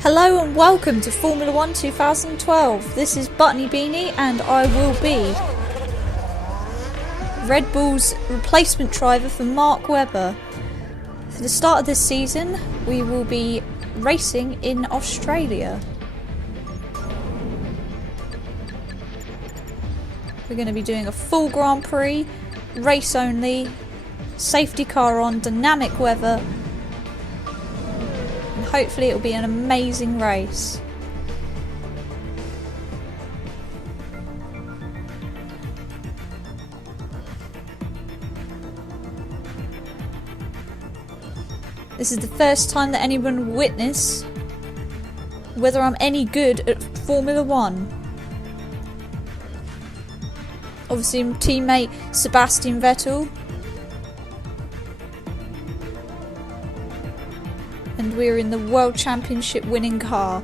Hello and welcome to Formula 1 2012. This is Buttony Beanie and I will be Red Bull's replacement driver for Mark Webber. For the start of this season, we will be racing in Australia. We're going to be doing a full Grand Prix, race only, safety car on, dynamic weather. Hopefully it'll be an amazing race. This is the first time that anyone will witness whether I'm any good at Formula 1. Obviously my teammate Sebastian Vettel. And we're in the World Championship winning car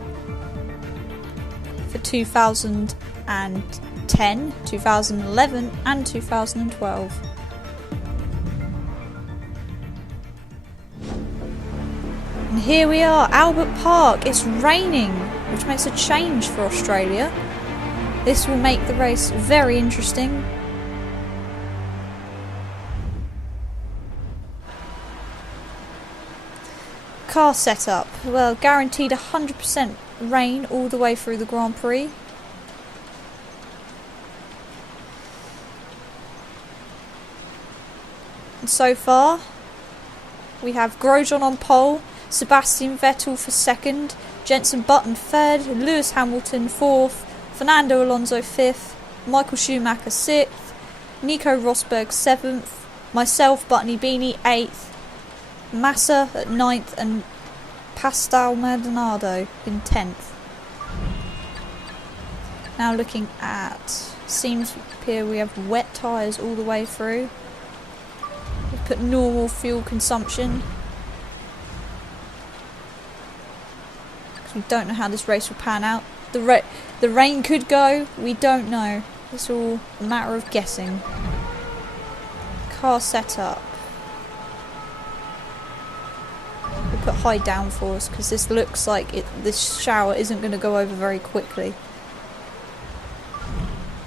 for 2010, 2011 and 2012. And here we are, Albert Park. It's raining, which makes a change for Australia. This will make the race very interesting. Car setup, well, guaranteed 100% rain all the way through the Grand Prix. And so far we have Grosjean on pole, Sebastian Vettel for second, Jenson Button third, Lewis Hamilton fourth, Fernando Alonso fifth, Michael Schumacher sixth, Nico Rosberg seventh, myself Buttony Beanie eighth, Massa at 9th and Pascal Maldonado in 10th. Now looking at, seems here we have wet tyres all the way through. We've put normal fuel consumption. Because we don't know how this race will pan out. The rain could go, we don't know. It's all a matter of guessing. Car setup. We'll put high downforce because this looks like this shower isn't going to go over very quickly.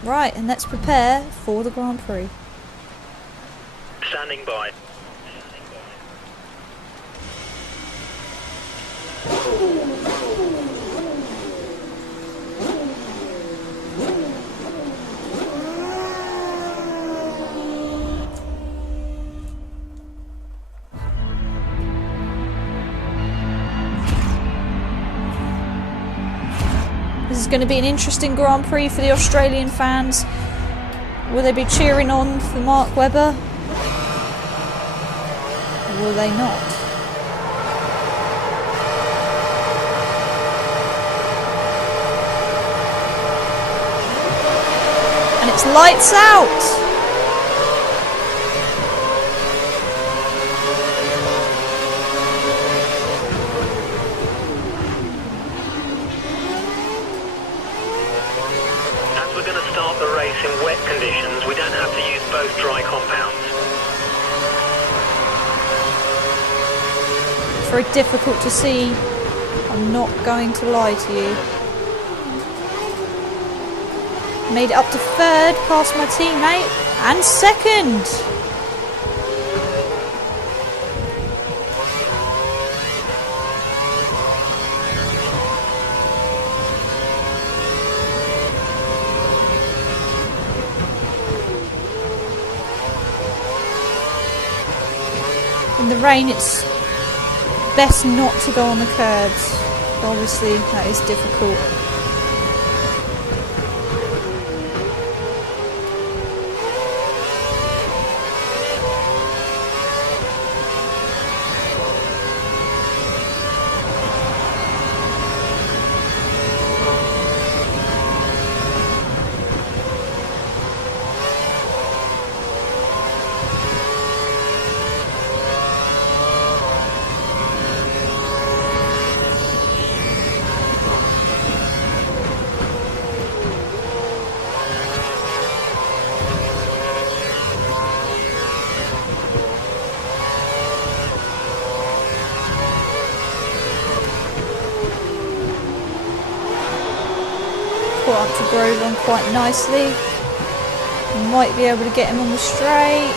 Right, and let's prepare for the Grand Prix. Standing by. This is going to be an interesting Grand Prix for the Australian fans. Will they be cheering on for Mark Webber? Or will they not? And it's lights out! The race in wet conditions, we don't have to use both dry compounds. It's very difficult to see. I'm not going to lie to you. Made it up to third, past my teammate, and second. In the rain, it's best not to go on the curbs. Obviously, that is difficult. Caught up to Grosjean quite nicely. Might be able to get him on the straight.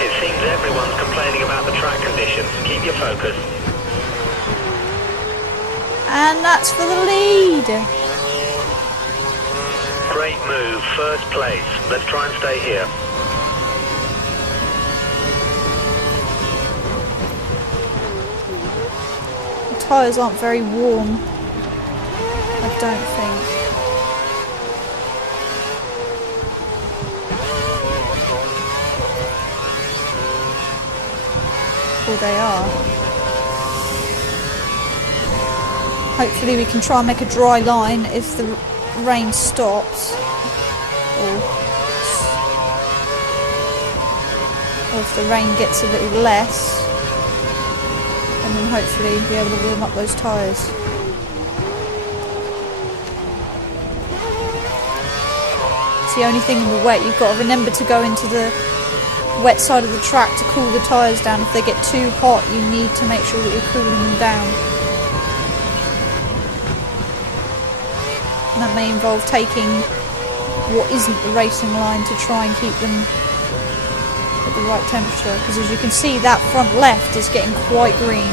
It seems everyone's complaining about the track conditions. Keep your focus. And that's for the lead. Great move, first place. Let's try and stay here. The tyres aren't very warm, I don't think. Well, they are. Hopefully we can try and make a dry line if the rain stops. Or if the rain gets a little less. And then hopefully be able to warm up those tyres. It's the only thing in the wet. You've got to remember to go into the wet side of the track to cool the tyres down. If they get too hot, you need to make sure that you're cooling them down. And that may involve taking what isn't the racing line to try and keep them at the right temperature, because as you can see, that front left is getting quite green.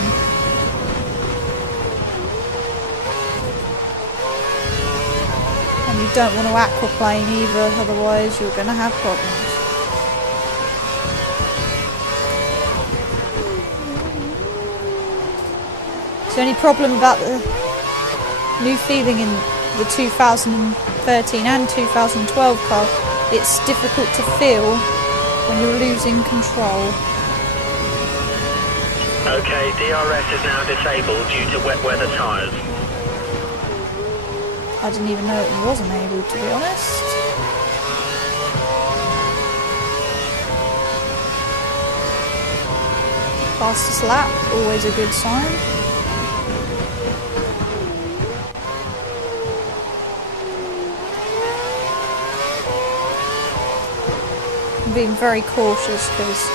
And you don't want to aquaplane either, otherwise you're going to have problems. The only problem about the new feeling in the 2013 and 2012 car, it's difficult to feel when you're losing control. Okay, DRS is now disabled due to wet weather tyres. I didn't even know it was enabled, to be honest. Fastest lap, always a good sign. I'm being very cautious because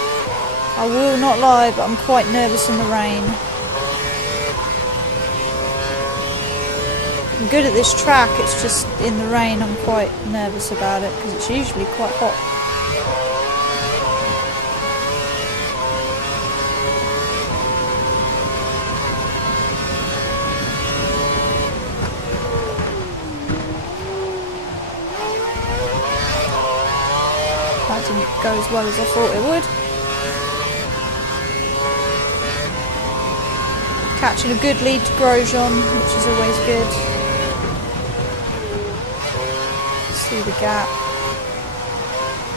I will not lie, but I'm quite nervous in the rain. I'm good at this track, it's just in the rain I'm quite nervous about it because it's usually quite hot. That didn't go as well as I thought it would. Catching a good lead to Grosjean, which is always good. See the gap.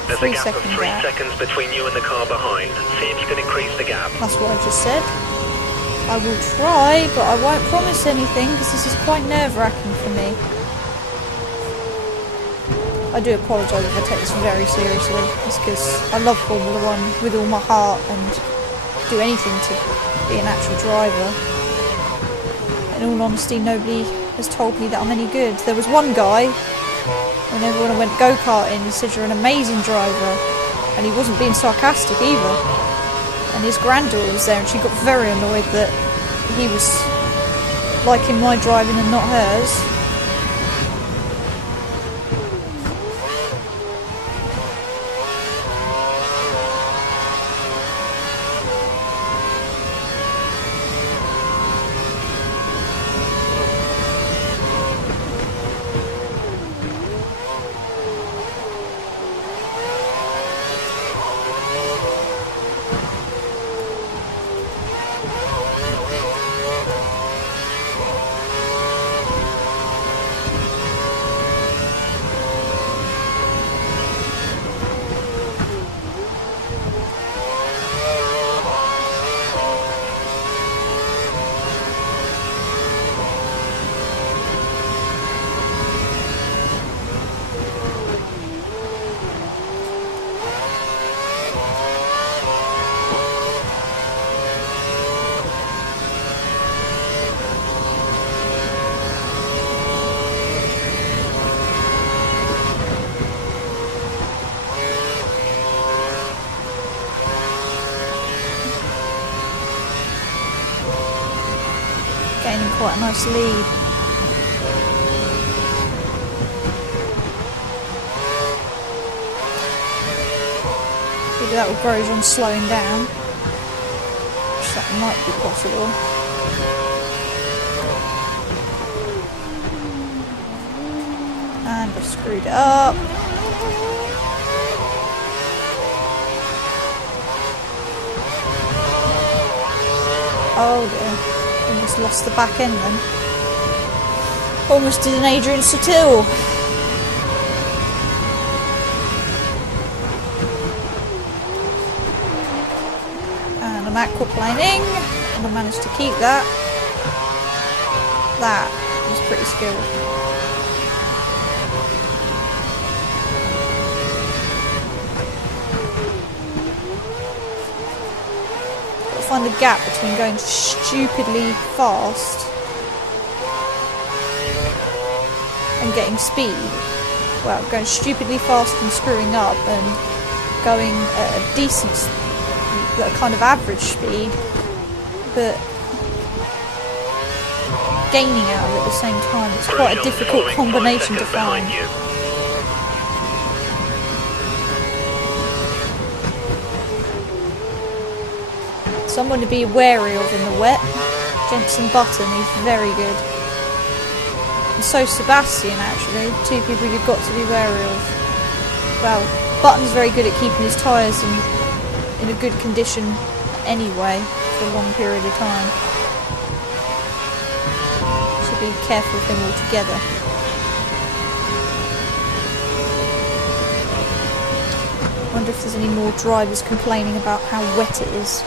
There's a gap of 3 seconds between you and the car behind. See if you can increase the gap. That's what I just said. I will try, but I won't promise anything because this is quite nerve-wracking for me. I do apologise if I take this very seriously. It's because I love Formula 1 with all my heart and do anything to be an actual driver. In all honesty, nobody has told me that I'm any good. There was one guy, whenever I went go-karting, he said you're an amazing driver, and he wasn't being sarcastic either. And his granddaughter was there and she got very annoyed that he was liking my driving and not hers. Gaining quite a nice lead. Maybe that will Grosjean slowing down, which that might be possible. And I screwed it up. Oh dear. Almost lost the back end then. Almost did an Adrian Sutil. And I'm aquaplaning, and I managed to keep that. That was pretty skilled. Find the gap between going stupidly fast and getting speed. Well, going stupidly fast and screwing up, and going at a decent, kind of average speed, but gaining out of it at the same time. It's quite a difficult combination to find. Someone to be wary of in the wet. Jenson Button, he's very good. And so Sebastian, actually. Two people you've got to be wary of. Well, Button's very good at keeping his tyres in a good condition anyway, for a long period of time. So be careful of him altogether. I wonder if there's any more drivers complaining about how wet it is.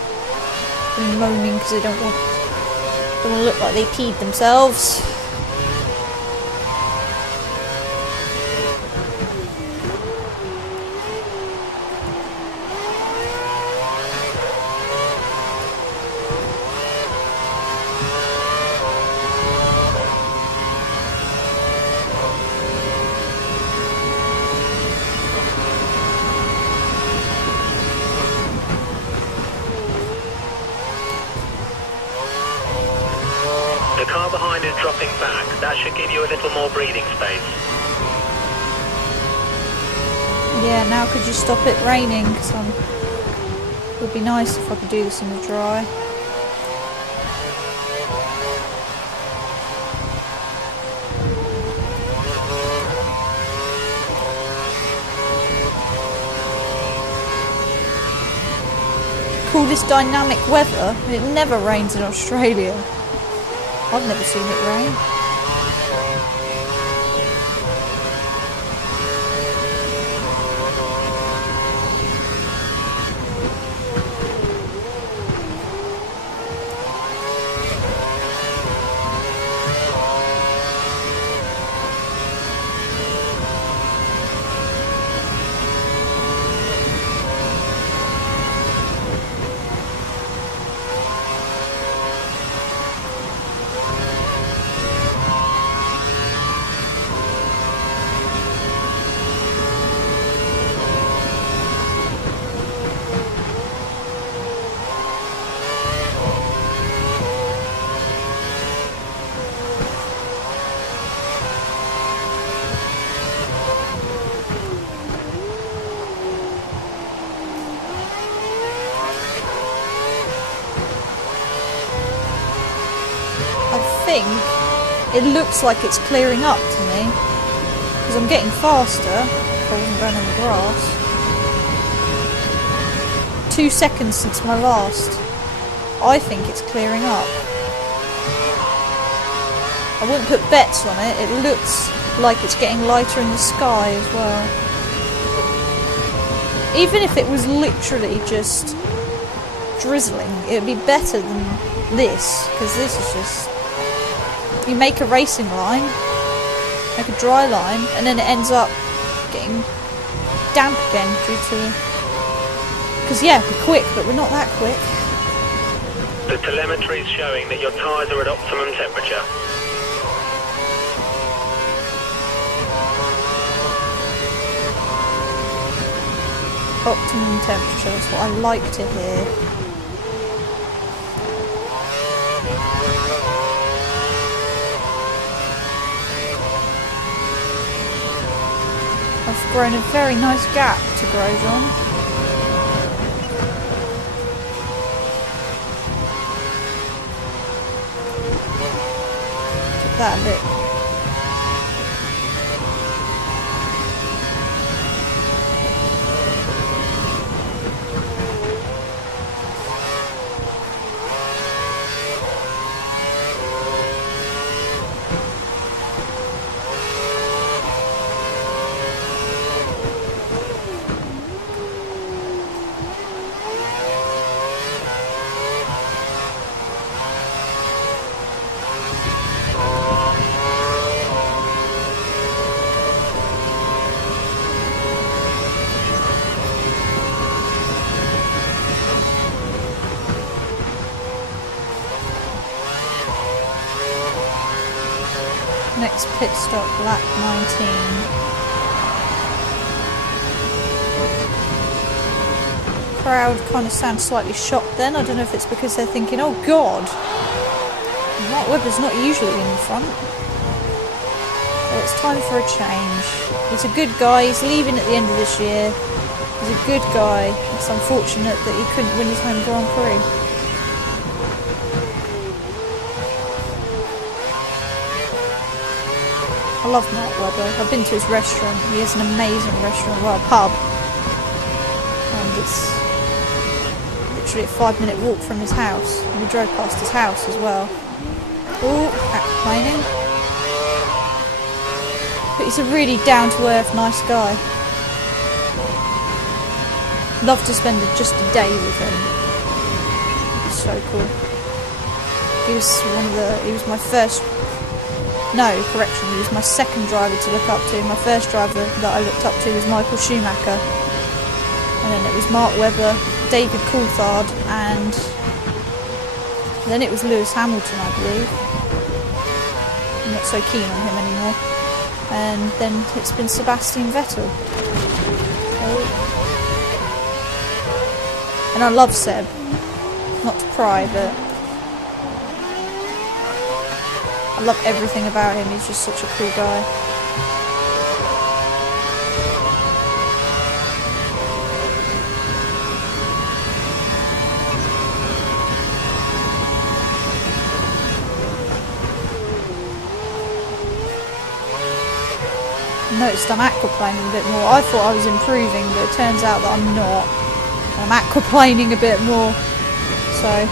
And moaning because they don't want to look like they peed themselves. The car behind is dropping back. That should give you a little more breathing space. Yeah, now could you stop it raining? Because it would be nice if I could do this in the dry. Call this dynamic weather. It never rains in Australia. I've never seen it rain. It looks like it's clearing up to me because I'm getting faster if I wasn't going on the grass. 2 seconds since my last. I think it's clearing up. I wouldn't put bets on it. It looks like it's getting lighter in the sky as well. Even if it was literally just drizzling, it would be better than this, because this is just... You make a racing line, like a dry line, and then it ends up getting damp again due to... Because yeah, we're quick, but we're not that quick. The telemetry is showing that your tyres are at optimum temperature. Optimum temperature, that's what I like to hear. I've grown a very nice gap to Grosjean. Took that a bit. Next pit stop, lap 19. Crowd kind of sounds slightly shocked then. I don't know if it's because they're thinking, oh god, Mark Webber's not usually in the front. So it's time for a change. He's a good guy, he's leaving at the end of this year. He's a good guy. It's unfortunate that he couldn't win his home Grand Prix. I love Mark Webber. I've been to his restaurant. He has an amazing restaurant, well, a pub. And it's literally a 5-minute walk from his house. And we drove past his house as well. Oh, aquaplaning. But he's a really down-to-earth, nice guy. Love to spend just a day with him. He's so cool. He was my first... No, correction, he was my second driver to look up to. My first driver that I looked up to was Michael Schumacher. And then it was Mark Webber, David Coulthard, and then it was Lewis Hamilton, I believe. I'm not so keen on him anymore. And then it's been Sebastian Vettel. Oh. And I love Seb. Not to pry, but I love everything about him. He's just such a cool guy. I noticed I'm aquaplaning a bit more. I thought I was improving, but it turns out that I'm not. I'm aquaplaning a bit more. So,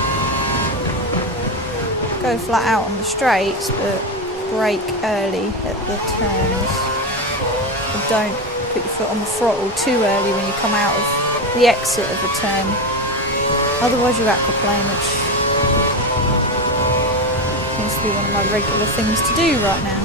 go flat out on the straights, but brake early at the turns. And don't put your foot on the throttle too early when you come out of the exit of a turn. Otherwise you aquaplane, which seems to be one of my regular things to do right now.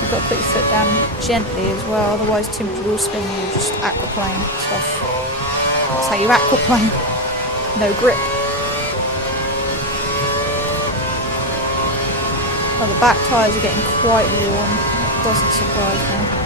You've got to put your foot down gently as well, otherwise too much wheel spin and you just aquaplane stuff. That's how you aquaplane. No grip. Oh, the back tyres are getting quite warm. That doesn't surprise me.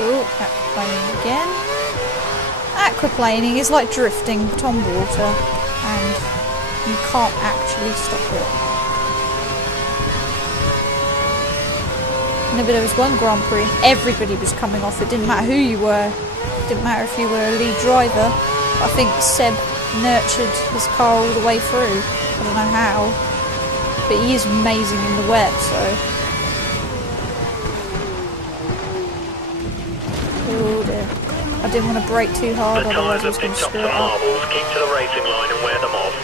Oh, aquaplaning again. Aquaplaning is like drifting but on water, and you can't actually stop it. No, but there was one Grand Prix, everybody was coming off. It didn't matter who you were. It didn't matter if you were a lead driver. I think Seb nurtured his car all the way through. I don't know how, but he is amazing in the wet, so. Oh dear. I didn't want to brake too hard, otherwise I was going to screw it up. Keep to the racing line and wear them off.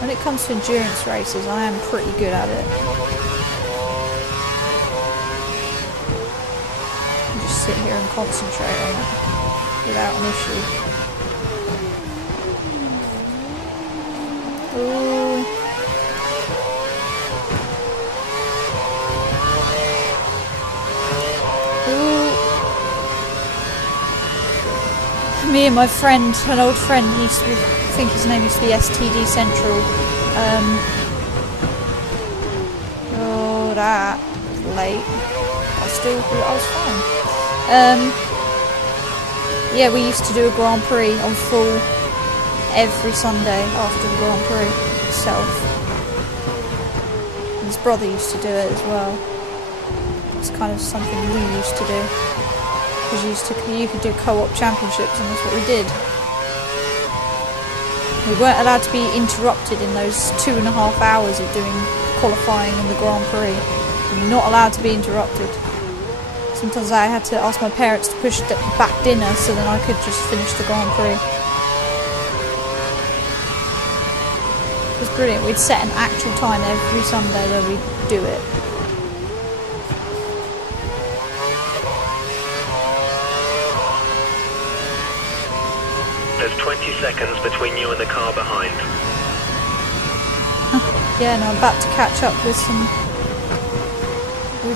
When it comes to endurance races, I am pretty good at it. I just sit here and concentrate on it without an issue. Ooh. Ooh. Me and my friend, an old friend, used to be, I think his name used to be STD Central. Oh, that was late. I was fine. Yeah, we used to do a Grand Prix on full every Sunday after the Grand Prix itself. And his brother used to do it as well. It's kind of something we used to do. Because you could do co-op championships, and that's what we did. We weren't allowed to be interrupted in those 2.5 hours of doing qualifying in the Grand Prix. We were not allowed to be interrupted. Sometimes I had to ask my parents to push back dinner so then I could just finish the Grand Prix. It was brilliant. We'd set an actual time every Sunday where we'd do it. There's 20 seconds between you and the car behind. Yeah, and I'm about to catch up with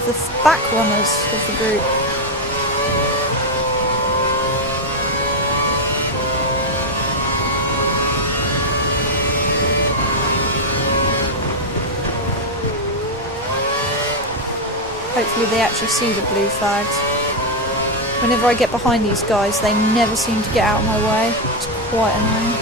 the back runners of the group. Hopefully they actually see the blue flags. Whenever I get behind these guys, they never seem to get out of my way. It's quite annoying.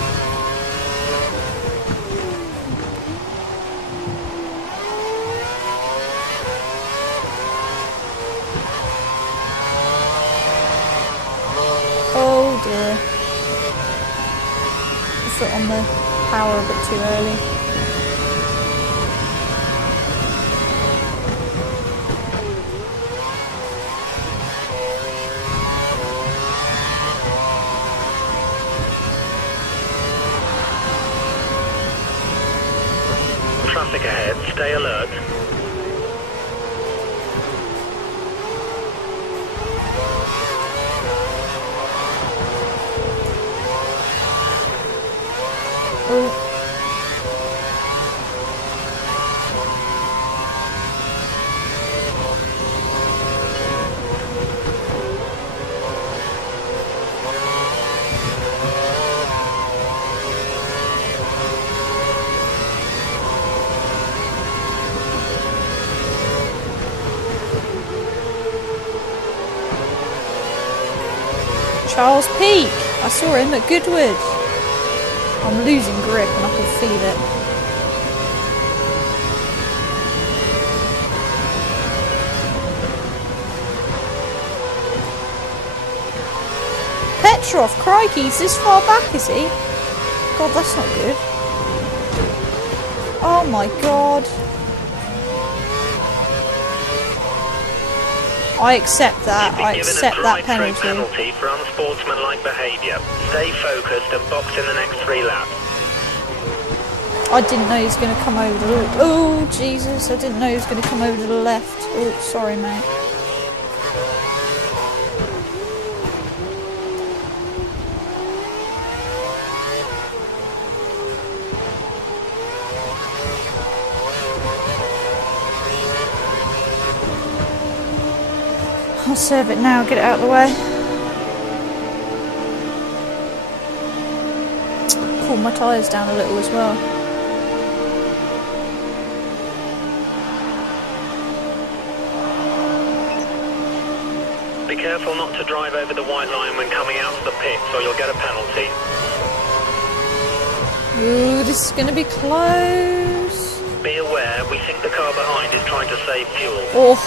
Oh dear. foot on the power a bit too early. Traffic ahead, stay alert. Oh. Charles Peak. I saw him at Goodwood. I'm losing grip and I can feel it. Petrov, crikey, he's this far back, is he? God, that's not good. Oh my god. I accept that. I accept that penalty. For unsportsmanlike behaviour. Stay focused and box in the next 3 laps. I didn't know he was going to come over the... Oh, Jesus. I didn't know he was going to come over to the left. Oh, sorry, mate. I'll serve it now, get it out of the way. Pull my tyres down a little as well. Be careful not to drive over the white line when coming out of the pits or you'll get a penalty. Ooh, this is going to be close. Be aware, we think the car behind is trying to save fuel. Oh.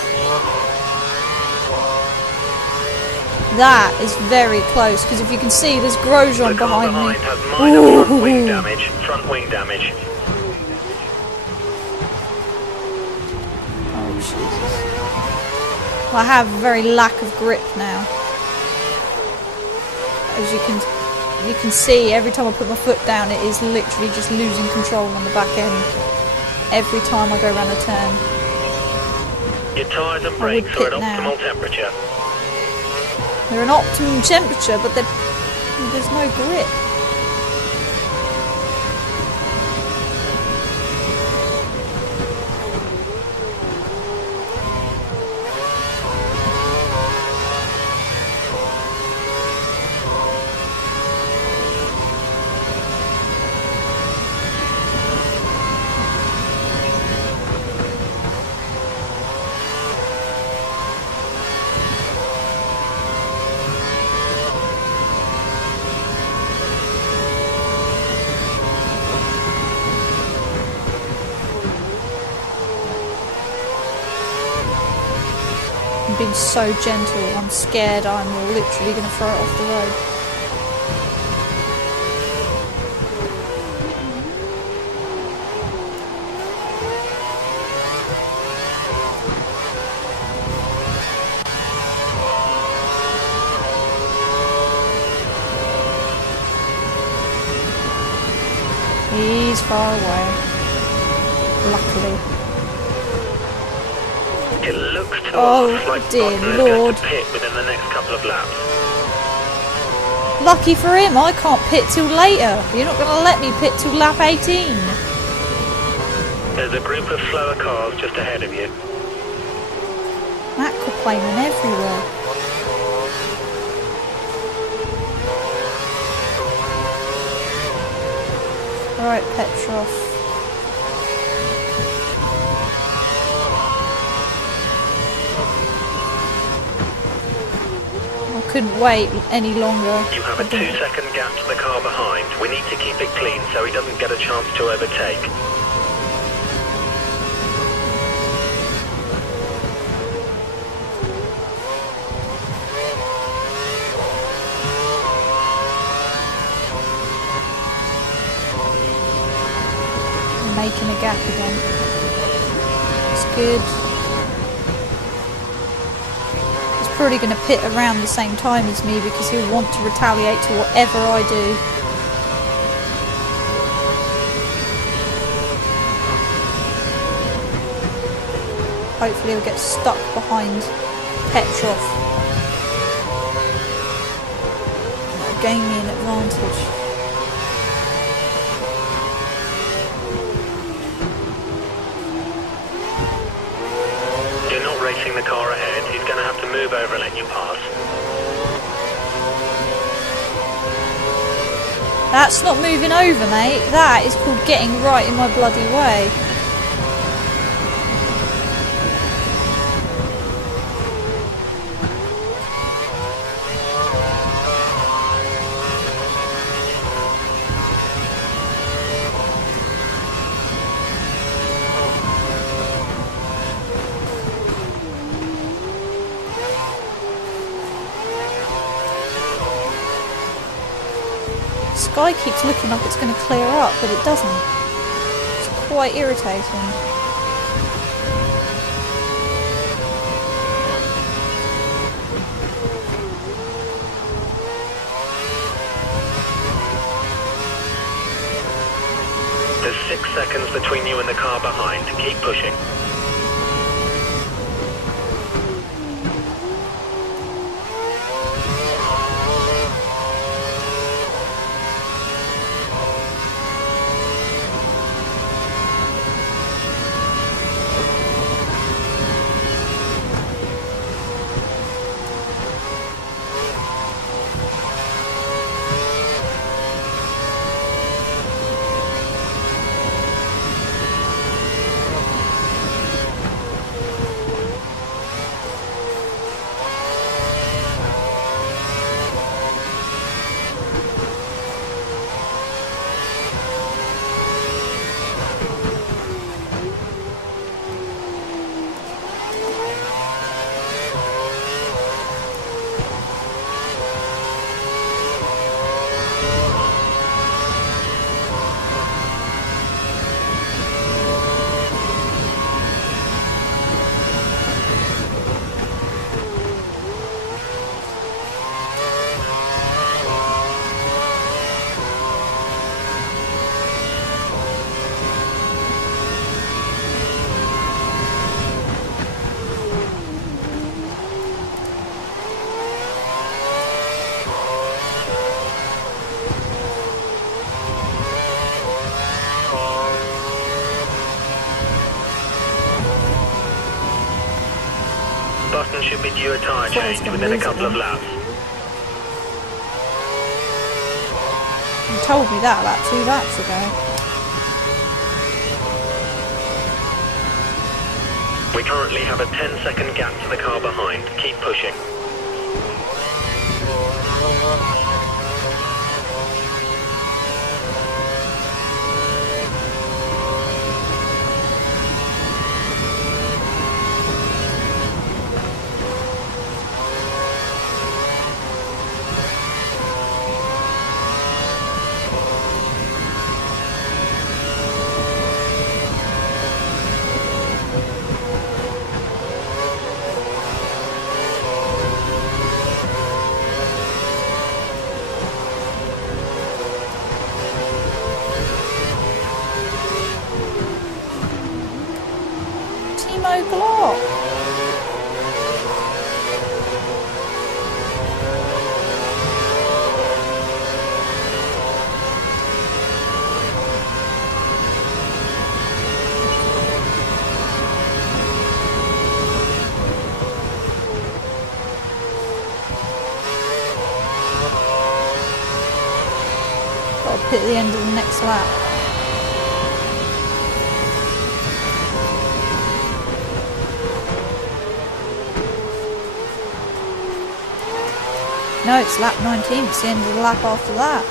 That is very close, because if you can see, there's Grosjean behind me. The car behind has minor front wing damage. Front wing damage. Oh, Jesus. I have very lack of grip now. As you can see, every time I put my foot down, it is literally just losing control on the back end. Every time I go around a turn. Your tyres and brakes are at optimal temperature. They're an optimum temperature, but there's no grip. Being so gentle, I'm scared I'm literally going to throw it off the road. He's far away, luckily. It looks to oh us like dear Button Lord. is going to pit within the next couple of laps. Lucky for him, I can't pit till later. You're not going to let me pit till lap 18. There's a group of slower cars just ahead of you. Aquaplaning everywhere. Right, Petrov. Couldn't wait any longer. You have a 2-second gap to the car behind. We need to keep it clean so he doesn't get a chance to overtake. making a gap again. It's good. He's probably going to pit around the same time as me because he'll want to retaliate to whatever I do. Hopefully he'll get stuck behind Petrov. That'll gain me an advantage. You're not racing the car ahead. He's going to have to move over and let you pass. That's not moving over, mate. That is called getting right in my bloody way. Sky keeps looking like it's going to clear up, but it doesn't. It's quite irritating. There's 6 seconds between you and the car behind. Keep pushing. Button should be due a tyre change within a couple of laps. You told me that about 2 laps ago. We currently have a 10-second gap to the car behind. Keep pushing. Glock. Got to pit at the end of the next lap. No, it's lap 19, it's the end of the lap after that.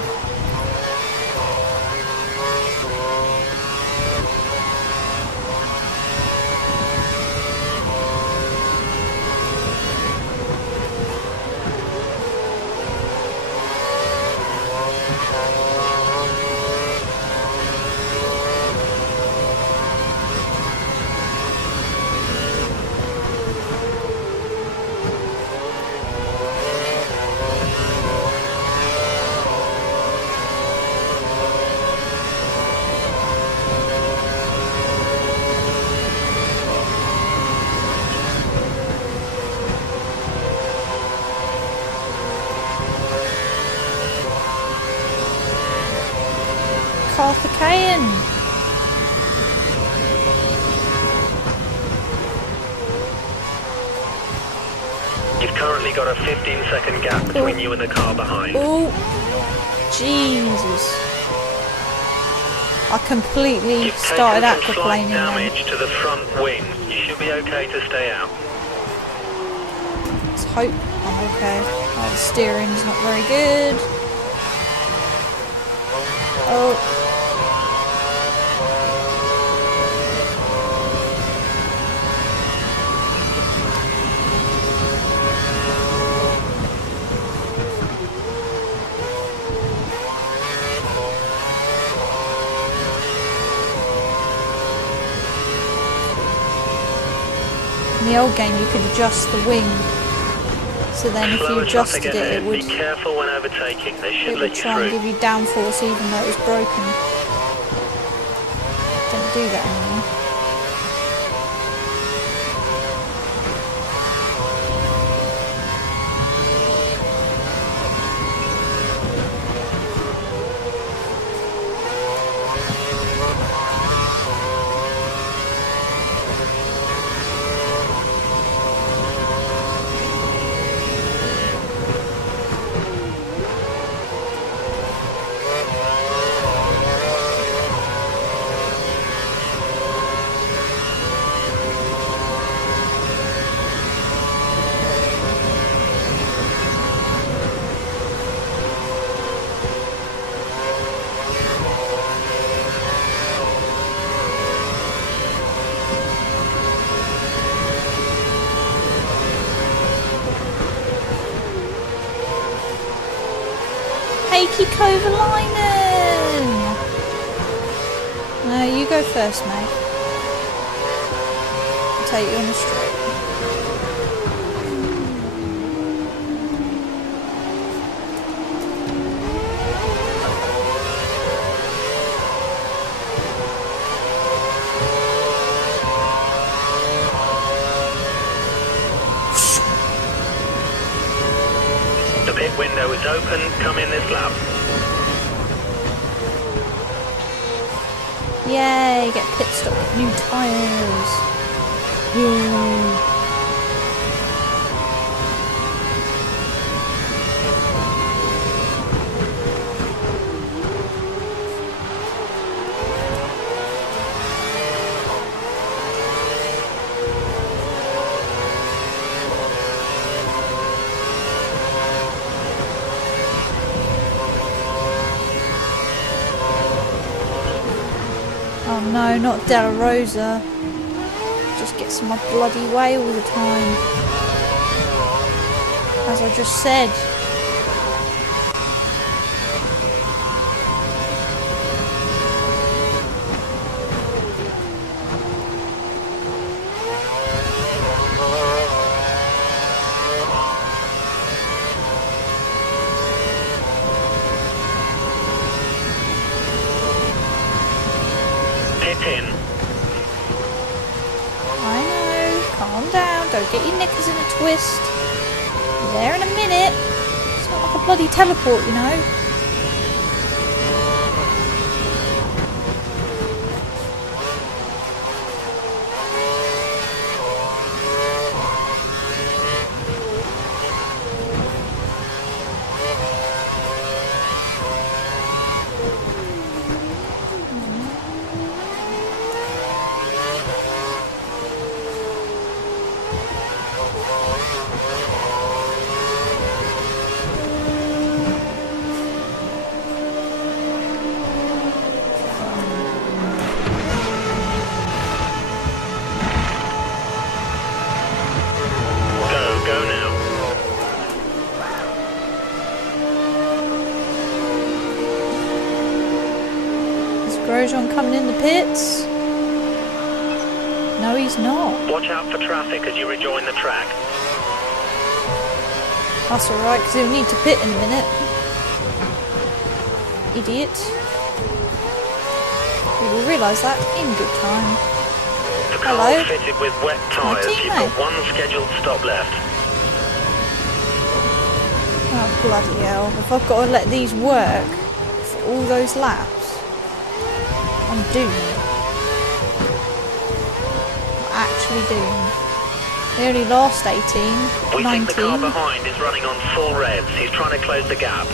Arthur Kane. You've currently got a 15-second gap between you and the car behind. Oh, Jesus. I completely started aquaplaning. You've taken some slight damage to the front wing. You should be okay to stay out. Let's hope I'm okay. Oh, the steering's not very good. Oh. In the old game you could adjust the wing, so then if you adjusted it would, be careful when overtaking. They should it would try and give you downforce even though it was broken. Don't do that anymore. Heikki Kovalainen! No, you go first, mate. I'll take you on the straight. The pit window is open. Come in this lap. Yay, get pit stop with new tyres. Yay. Oh no, not Della Rosa. Just gets in my bloody way all the time. As I just said. In. I know, calm down, don't get your knickers in a twist. You're there in a minute. It's not like a bloody teleport, you know. Grosjean coming in the pits? No, he's not. Watch out for traffic as you rejoin the track. That's alright, because he'll need to pit in a minute. Idiot. We will realise that in good time. The car fitted with wet tyres. You've got one scheduled stop left. Oh bloody hell. If I've got to let these work for all those laps. I'm doomed. I'm actually doomed. They only lost 18, We 19. think the car behind is running on full revs. He's trying to close the gap.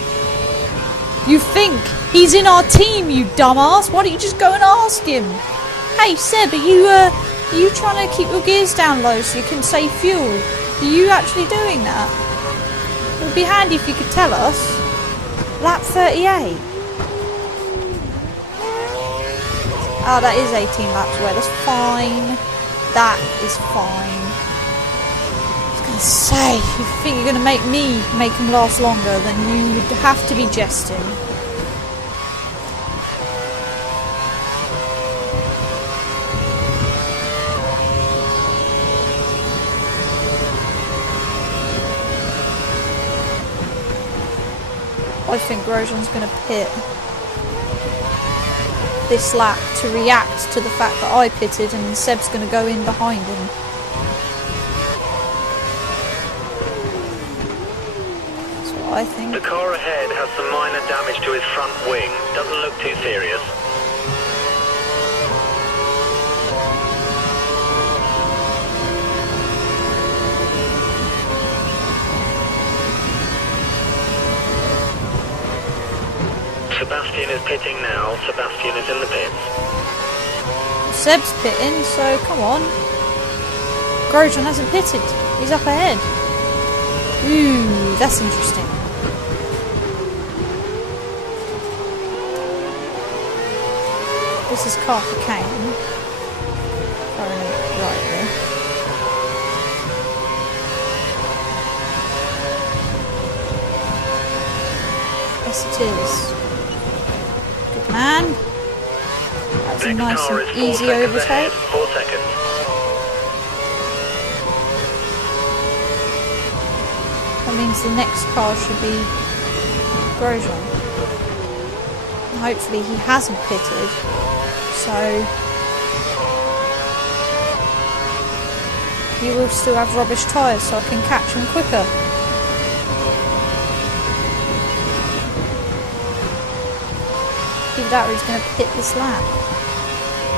You think he's in our team, you dumbass? Why don't you just go and ask him? Hey Seb, are you trying to keep your gears down low so you can save fuel? Are you actually doing that? It would be handy if you could tell us. Lap 38. Oh, that is 18 laps away. That's fine. That is fine. I was going to say, if you think you're going to make me make him last longer, then you would have to be jesting. I think Grosjean's going to pit this lap to react to the fact that I pitted, and Seb's going to go in behind him. That's what I think. The car ahead has some minor damage to his front wing. Doesn't look too serious. Sebastian is pitting now. Sebastian is in the pits. Seb's pitting, so come on. Grosjean hasn't pitted. He's up ahead. Ooh, that's interesting. This is car for Kane. Right there. Yes, it is. Man, that's a nice and easy overtake. 4 seconds. That means the next car should be Grosjean. And hopefully he hasn't pitted, so he will still have rubbish tyres, so I can catch him quicker. Either that or he's going to pit this lap,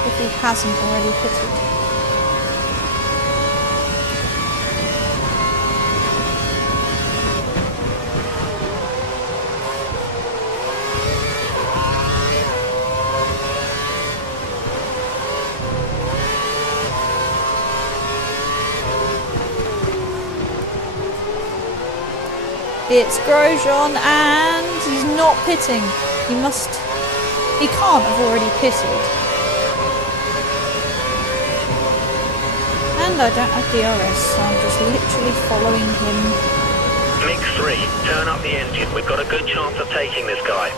if he hasn't already pitted. It's Grosjean and he's not pitting. He can't have already pitted. And I don't have DRS, so I'm just literally following him. Mix 3, turn up the engine. We've got a good chance of taking this guy.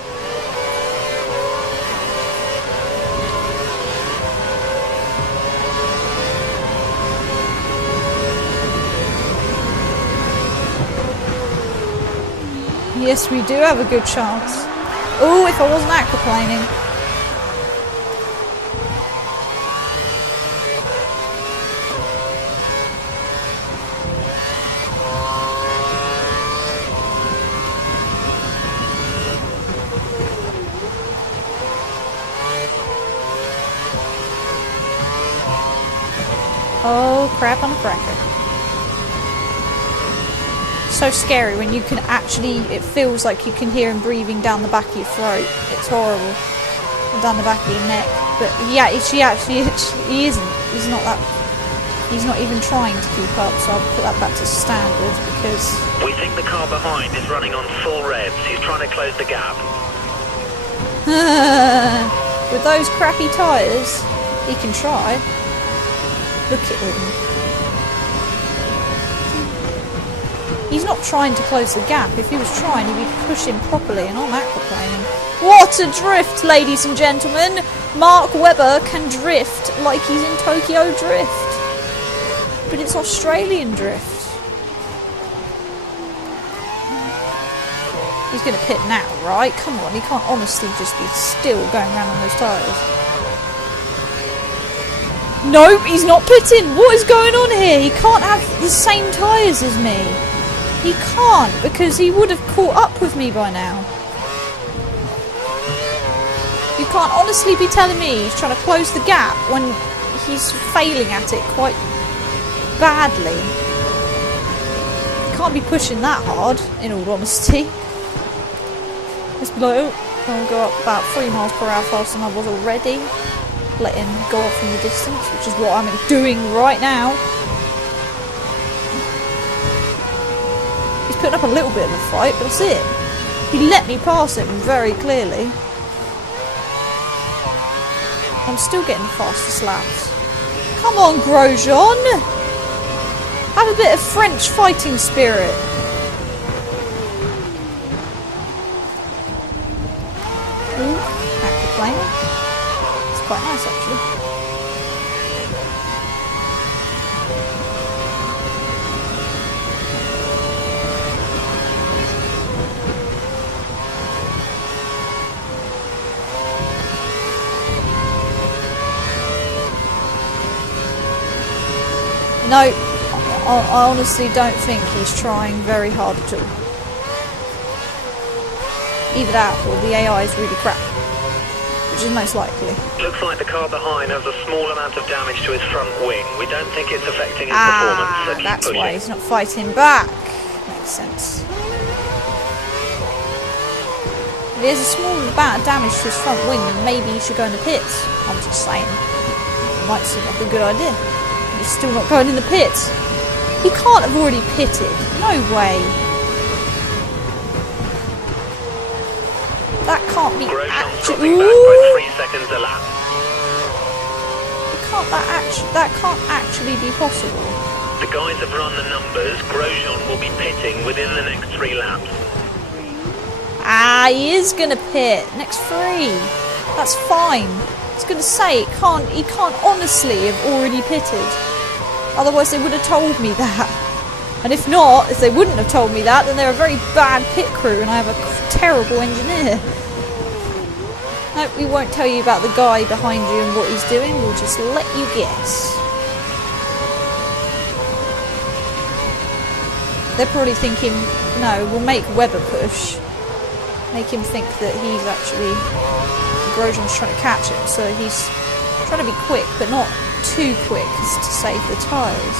Yes, we do have a good chance. Oh, if I wasn't aquaplaning. Oh, crap on a cracker. So scary when you can actually, it feels like you can hear him breathing down the back of your throat. It's horrible. And down the back of your neck. But yeah, he isn't. He's not even trying to keep up, so I'll put that back to standard because... We think the car behind is running on full revs. He's trying to close the gap. With those crappy tyres, he can try. Look at him. He's not trying to close the gap. If he was trying, he'd be pushing properly, and I'm aquaplaning. What a drift, ladies and gentlemen! Mark Webber can drift like he's in Tokyo Drift. But it's Australian drift. He's going to pit now, right? Come on, he can't honestly just be still going around on those tyres. Nope, he's not pitting. What is going on here? He can't have the same tyres as me. He can't, because he would have caught up with me by now. You can't honestly be telling me he's trying to close the gap when he's failing at it quite badly. Can't be pushing that hard, in all honesty. Let's be like, oh, I'll go up about 3 miles per hour faster than I was already. Let him go off in the distance, which is what I'm doing right now. He's putting up a little bit of a fight, but that's it. He let me pass him very clearly. I'm still getting the fastest laps. Come on, Grosjean! Have a bit of French fighting spirit. Ooh, aquaplane. It's quite nice actually. No, I honestly don't think he's trying very hard at all. Either that or the AI is really crap, which is most likely. Looks like the car behind has a small amount of damage to his front wing. We don't think it's affecting his performance, so keep that's pushing. why he's not fighting back. Makes sense. If there's a small amount of damage to his front wing, then maybe he should go in the pits. I'm just saying. It might seem like a good idea. He's still not going in the pits. He can't have already pitted. No way. That can't be actually. Ooh! 3 seconds a lap. That can't actually be possible. The guys have run the numbers. Grosjean will be pitting within the next 3 laps. He is gonna pit next 3. That's fine. I was gonna say he can't honestly have already pitted. Otherwise they would have told me that. And if not, if they wouldn't have told me that, then they're a very bad pit crew and I have a terrible engineer. No, we won't tell you about the guy behind you and what he's doing, we'll just let you guess. They're probably thinking, no, we'll make Webber push. Make him think that he's actually... Grosjean's trying to catch him, so he's trying to be quick, but not too quick as to save the tyres.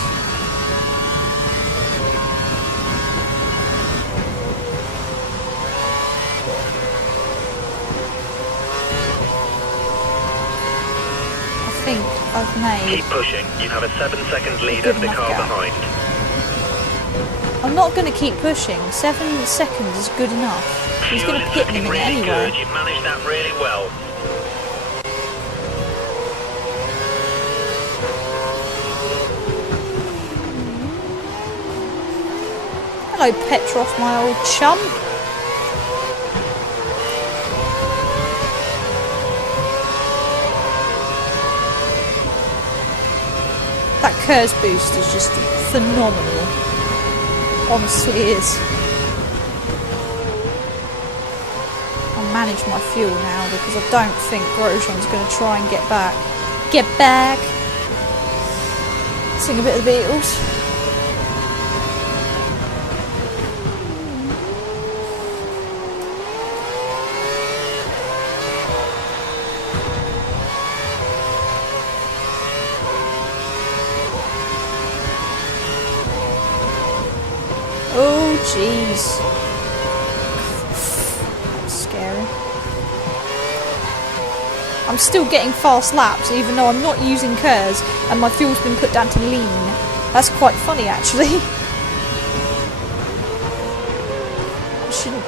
I think I've made... Keep pushing. You have a 7-second lead over the car behind. I'm not going to keep pushing. 7 seconds is good enough. He's going to pit me really anyway. Good. You've managed that really well. Hello, Petrov, my old chum. That Kurz boost is just phenomenal. Honestly is. I'll manage my fuel now because I don't think Grosjean's going to try and get back. Get back! Sing a bit of the Beatles. Oh, jeez. That's scary. I'm still getting fast laps, even though I'm not using Kurz, and my fuel's been put down to lean. That's quite funny, actually.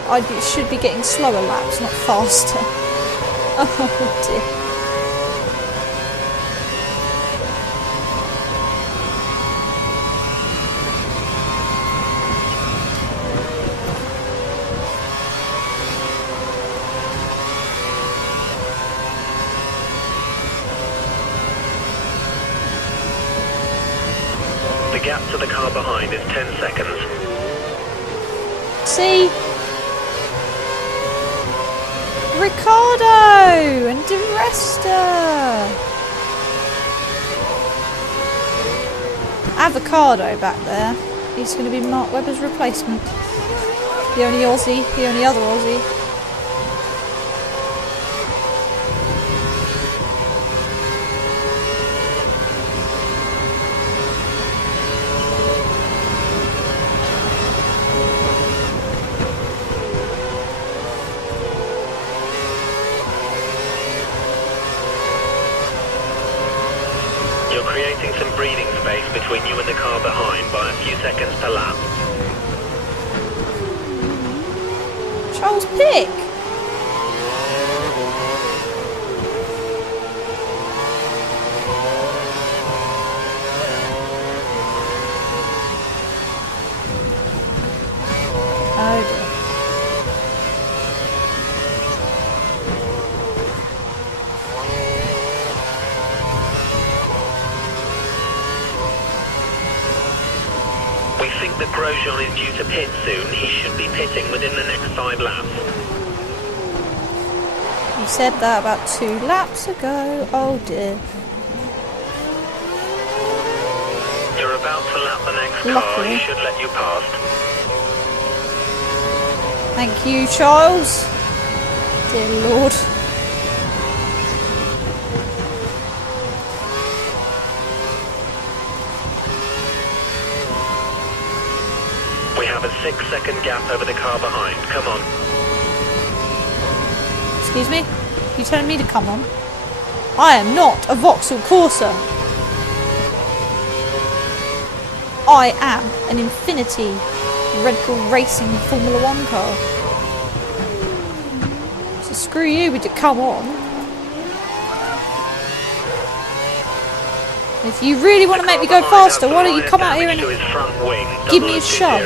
I should be getting slower laps, not faster. Oh, dear. The gap to the car behind is 10 seconds. See? Ricardo and Di Resta. Avocado back there. He's going to be Mark Webber's replacement. The only Aussie, the only other Aussie. car behind by a few seconds per lap. Charles, pick! Oh dear. We think that Grosjean is due to pit soon. He should be pitting within the next 5 laps. You said that about 2 laps ago. Oh dear. You're about to lap the next car. Luckily. He should let you past. Thank you, Charles. Dear Lord. We have a 6-second gap over the car behind. Come on. Excuse me? You telling me to come on? I am not a Vauxhall Corsa. I am an Infinity Red Bull Racing Formula 1 car. So screw you with the come on. If you really want to make me go faster, why don't you come out here and give me a shove?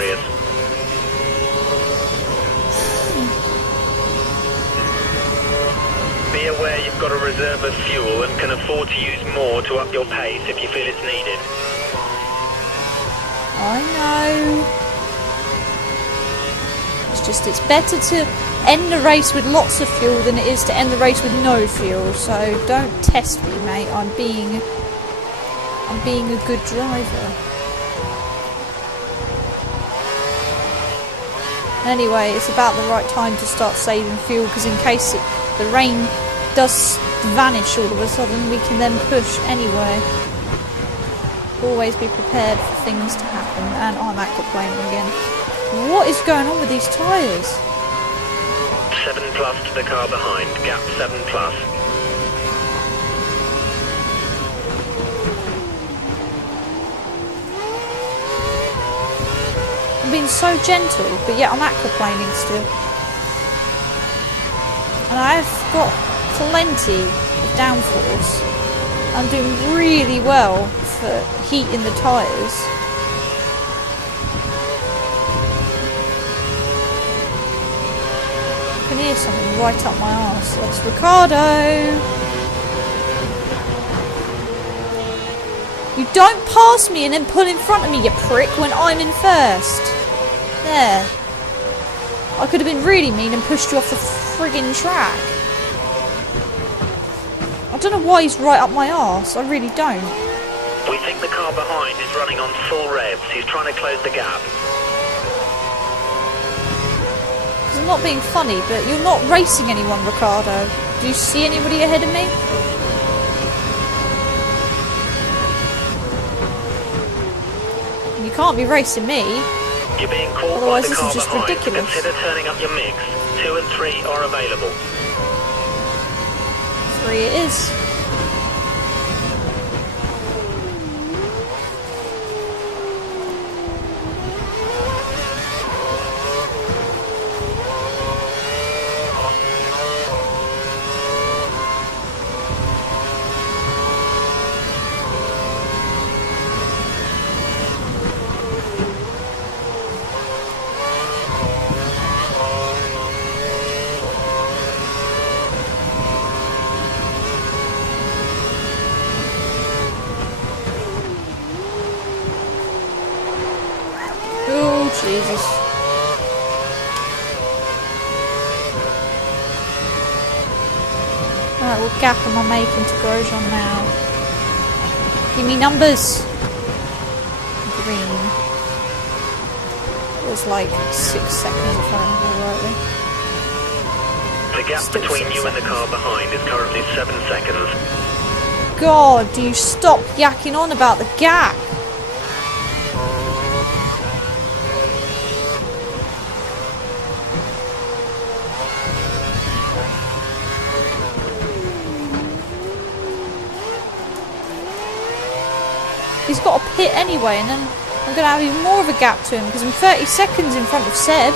Be aware you've got a reserve of fuel and can afford to use more to up your pace if you feel it's needed. I know. It's better to end the race with lots of fuel than it is to end the race with no fuel. So don't test me, mate. I'm being a good driver. Anyway, it's about the right time to start saving fuel, because in case the rain does vanish all of a sudden, we can then push anyway. Always be prepared for things to happen. And I'm aquaplaning again. What is going on with these tyres? 7 plus to the car behind. Gap 7 plus. I'm being so gentle, but yet I'm aquaplaning still. And I've got plenty of downforce. I'm doing really well for heat in the tyres. I can hear something right up my arse. That's Ricardo! You don't pass me and then pull in front of me, you prick, when I'm in first. There. I could have been really mean and pushed you off the friggin' track. I don't know why he's right up my arse. I really don't. We think the car behind is running on full revs. He's trying to close the gap. Because I'm not being funny, but you're not racing anyone, Ricardo. Do you see anybody ahead of me? You can't be racing me. You're being caught Otherwise, by the this car is just behind. ridiculous. Consider turning up your mix. 2 and 3 are available. 3 it is. Oh, Jesus. Alright, what gap am I making to Grosjean now? Give me numbers! Green. It was like 6 seconds if I remember rightly. The gap Still between 6 you and the car behind is currently 7 seconds. God, do you stop yakking on about the gap? he's got a pit anyway, and then I'm going to have even more of a gap to him because I'm 30 seconds in front of Seb.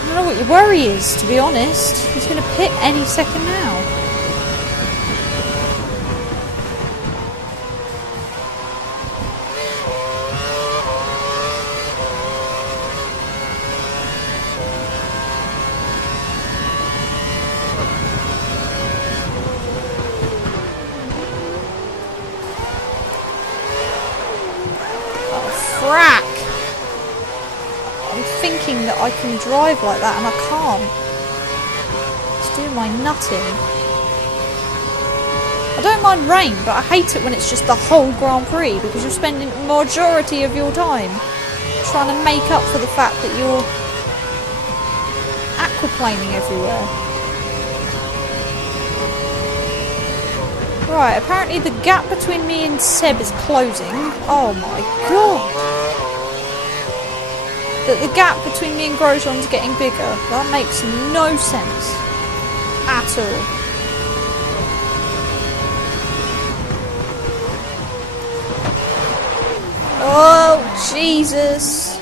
I don't know what your worry is, to be honest. He's going to pit any second now. Frack! I'm thinking that I can drive like that and I can't. It's doing my nutting. I don't mind rain, but I hate it when it's just the whole Grand Prix because you're spending the majority of your time trying to make up for the fact that you're aquaplaning everywhere. Right, apparently the gap between me and Seb is closing. Oh my god! That the gap between me and Grosjean's getting bigger. That makes no sense. At all. Oh, Jesus!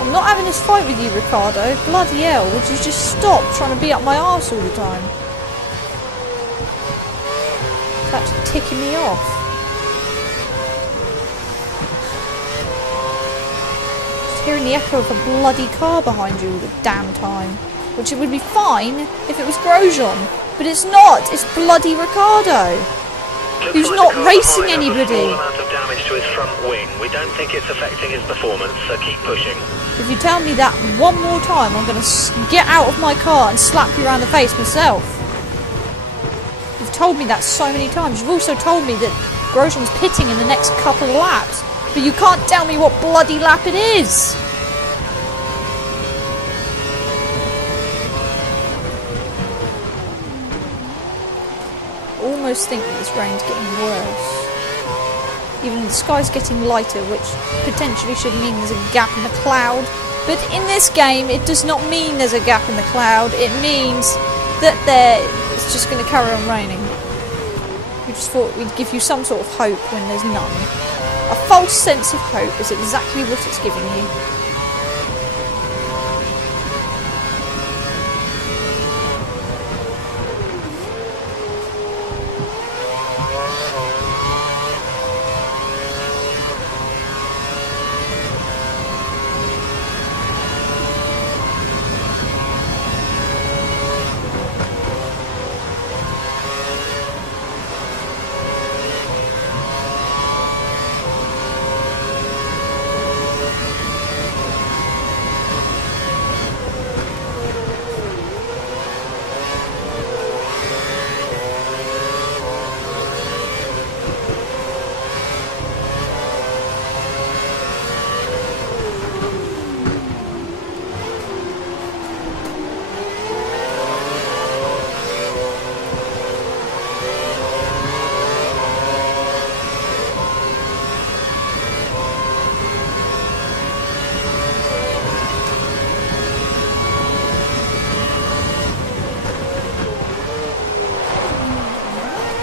I'm not having this fight with you, Ricardo. Bloody hell, would you just stop trying to beat up my arse all the time? It's actually ticking me off. Just hearing the echo of a bloody car behind you all the damn time. Which it would be fine if it was Grosjean. But it's not! It's bloody Ricardo! Who's not racing anybody! Damage to his front wing. We don't think it's affecting his performance, so keep pushing. If you tell me that one more time, I'm going to get out of my car and slap you around the face myself. You've told me that so many times. You've also told me that Grosjean's pitting in the next couple of laps. But you can't tell me what bloody lap it is! I almost think that this rain's getting worse. Even the sky's getting lighter, which potentially should mean there's a gap in the cloud. But in this game, it does not mean there's a gap in the cloud. It means that it's just going to carry on raining. We just thought we'd give you some sort of hope when there's none. A false sense of hope is exactly what it's giving you.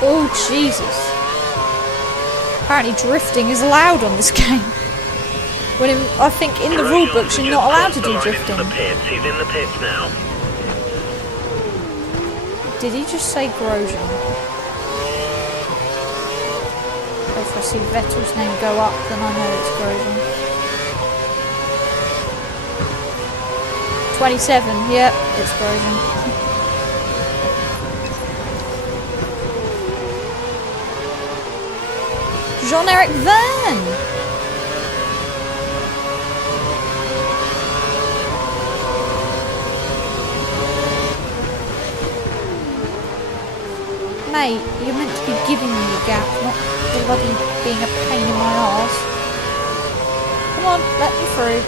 Oh, Jesus. Apparently drifting is allowed on this game. When I think in the rulebooks you're not allowed to do drifting. He's in the pits now. Did he just say Grosjean? If I see Vettel's name go up, then I know it's Grosjean. 27, yep, it's Grosjean. Jean-Eric Verne! Mate, you're meant to be giving me a gap, not bloody being a pain in my arse. Come on, let me through.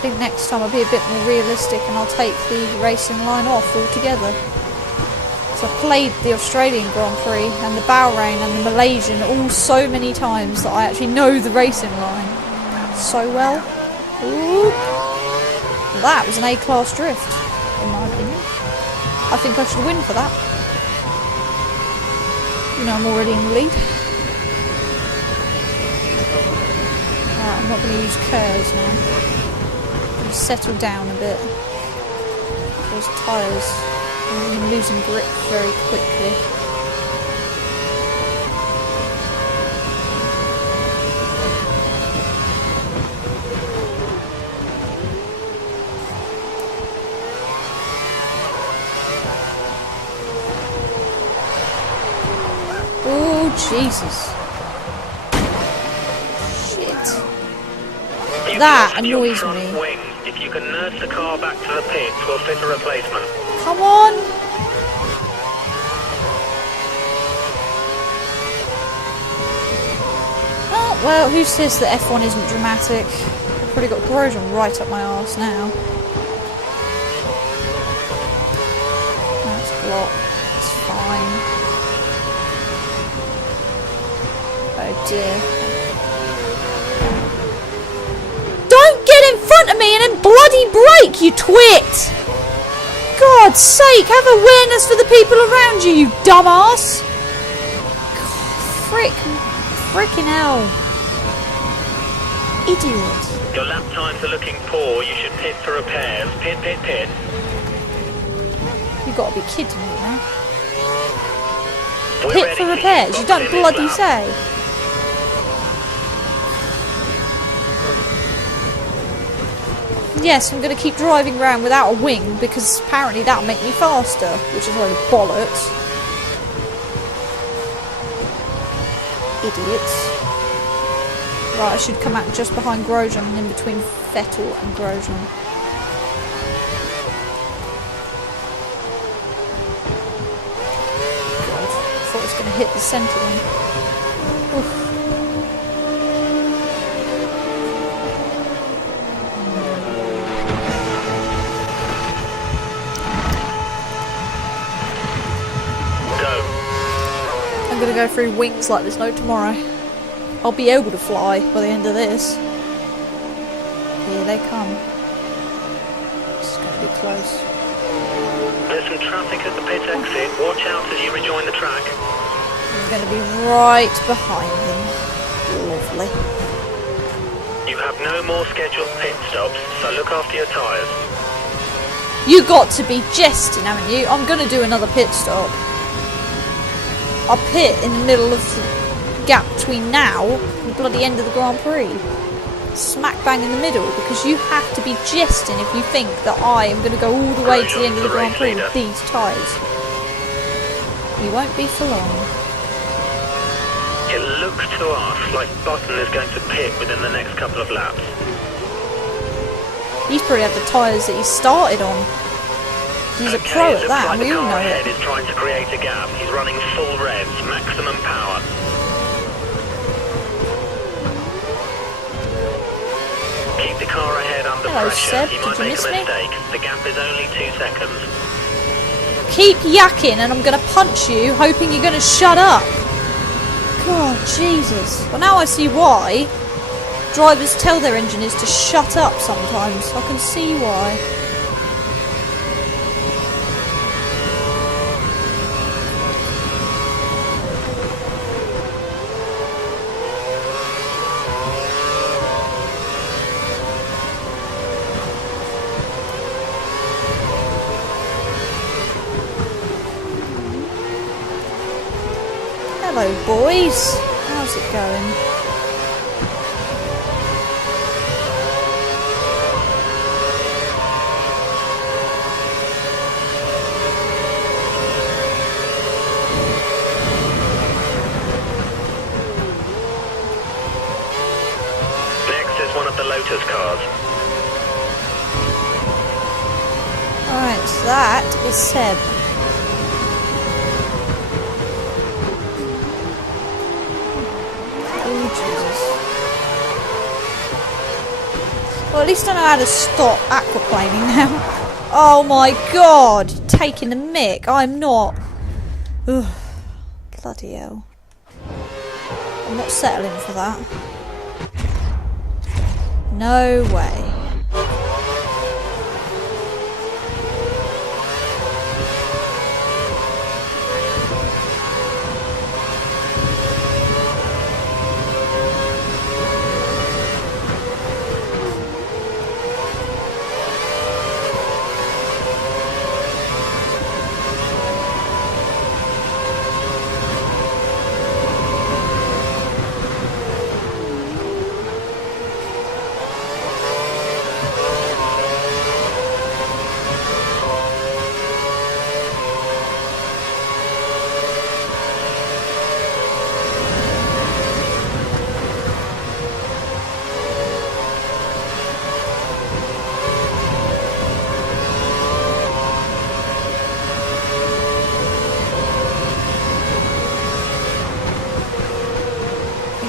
think next time I'll be a bit more realistic and I'll take the racing line off altogether. So I played the Australian Grand Prix and the Bahrain and the Malaysian all so many times that I actually know the racing line so well. Ooh. That was an A-class drift, in my opinion. I think I should win for that. You know, I'm already in the lead. Alright, I'm not going to use curves now. I'm going to settle down a bit. Those tyres, I'm losing grip very quickly. Oh, Jesus. That annoys me. Wing. If you can nurse the car back to the pits, we'll fit a replacement. Come on! Oh, well, who says that F1 isn't dramatic? I've probably got corrosion right up my arse now. That's blocked. It's fine. Oh dear. In front of me and then bloody brake, you twit! God's sake, have awareness for the people around you, you dumbass! God, frickin' hell. Idiot. Your lap times are looking poor, you should pit for repairs. Pit. You gotta be kidding me, man. Pit for repairs, you don't bloody say. Yes, I'm going to keep driving around without a wing because apparently that'll make me faster, which is a load of bollocks. Idiots. Right, I should come out just behind Grosjean and in between Vettel and Grosjean. God, I thought it was going to hit the centre then. Oof. I'm going to go through wings like there's no tomorrow. I'll be able to fly by the end of this. Here they come. This is going to be close. There's some traffic at the pit exit. Watch out as you rejoin the track. I'm going to be right behind them. Lovely. You have no more scheduled pit stops, so look after your tyres. You got to be jesting, haven't you? I'm going to do another pit stop. I'll pit in the middle of the gap between now and the bloody end of the Grand Prix. Smack bang in the middle, because you have to be jesting if you think that I am going to go all the way to the end of the Grand Prix with these tyres. You won't be for long. It looks to us like Button is going to pit within the next couple of laps. He's probably had the tyres that he started on. He's a pro at that, and we all know it. He's trying to create a gap. He's running full revs, maximum power. Keep the car ahead under pressure. Seb, he might make a mistake. The gap is only 2 seconds. Keep yakking, and I'm going to punch you, hoping you're going to shut up. God, Jesus. Well, now I see why drivers tell their engineers to shut up sometimes. I can see why. Hello boys, how's it going? Next is one of the Lotus cars. Alright, so that is Seb. Well, at least I know how to stop aquaplaning now. Oh my god! Taking the mick. I'm not. Ugh. Bloody hell. I'm not settling for that. No way.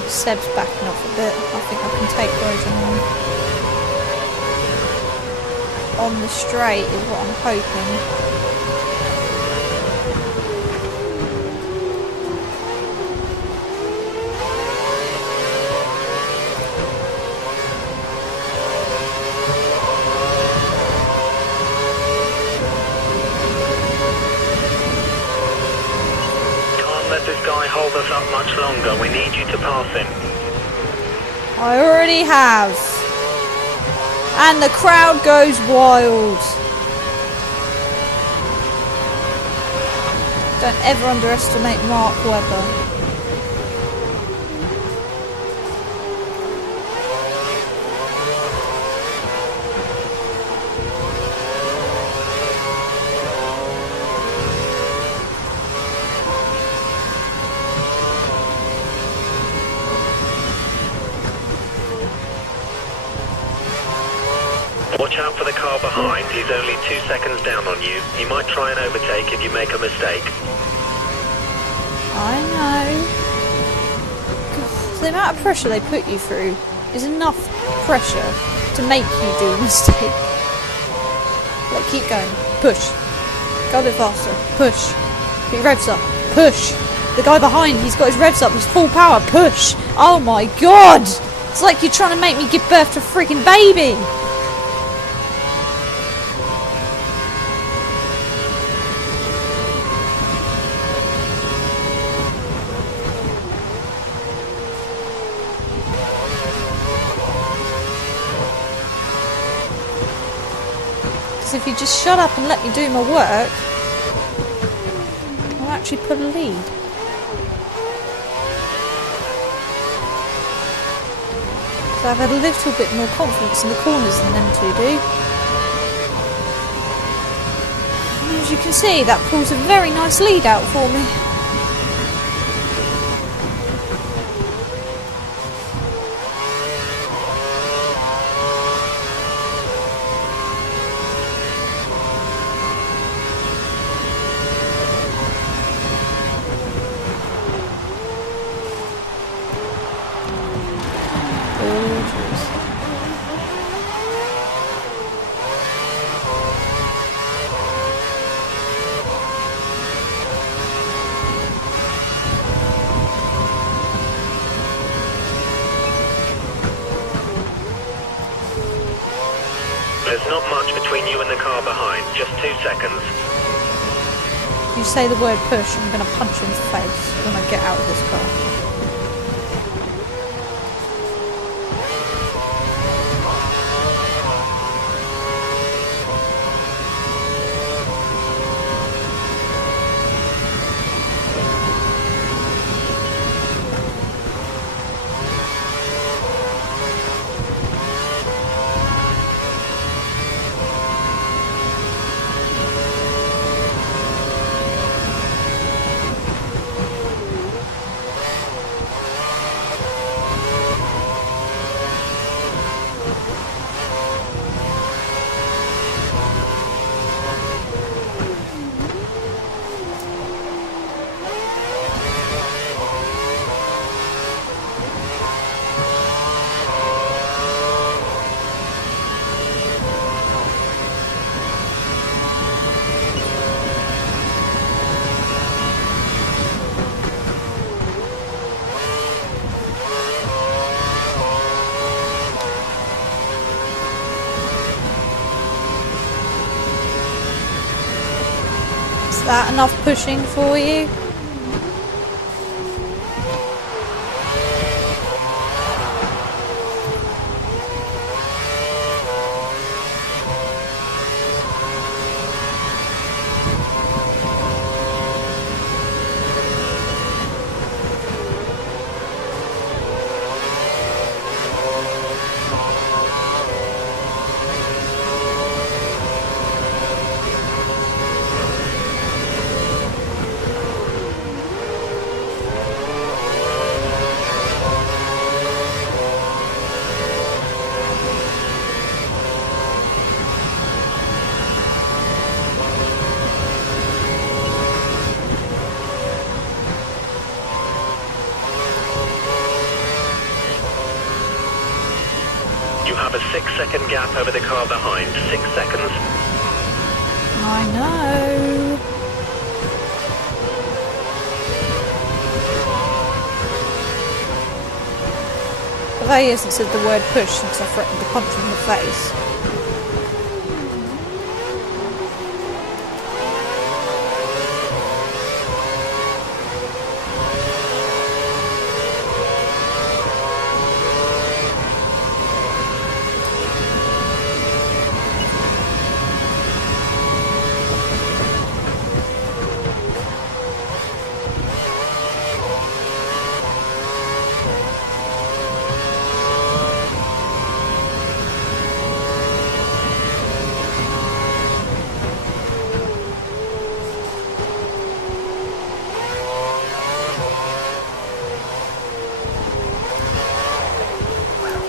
Seb's backing off a bit. I think I can take Grosjean on the straight is what I'm hoping. Can't let this guy hold us up much longer. We need you to pass him. I already have. And the crowd goes wild. Don't ever underestimate Mark Webber. Watch out for the car behind. He's only 2 seconds down on you. He might try and overtake if you make a mistake. I know. God, the amount of pressure they put you through is enough pressure to make you do a mistake. Like, keep going. Push. Go a bit faster. Push. Put your revs up. Push. The guy behind, he's got his revs up. He's full power. Push. Oh my god! It's like you're trying to make me give birth to a freaking baby. If you just shut up and let me do my work, I'll actually put a lead. So I've had a little bit more confidence in the corners than them two do. And as you can see, that pulls a very nice lead out for me. There's not much between you and the car behind. Just 2 seconds. You say the word push, I'm going to punch you in the face when I get out of this car. Is that enough pushing for you? You have a 6-second gap over the car behind. 6 seconds. I know. Although he hasn't said the word push since I threatened to punch him in the face.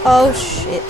Oh shit.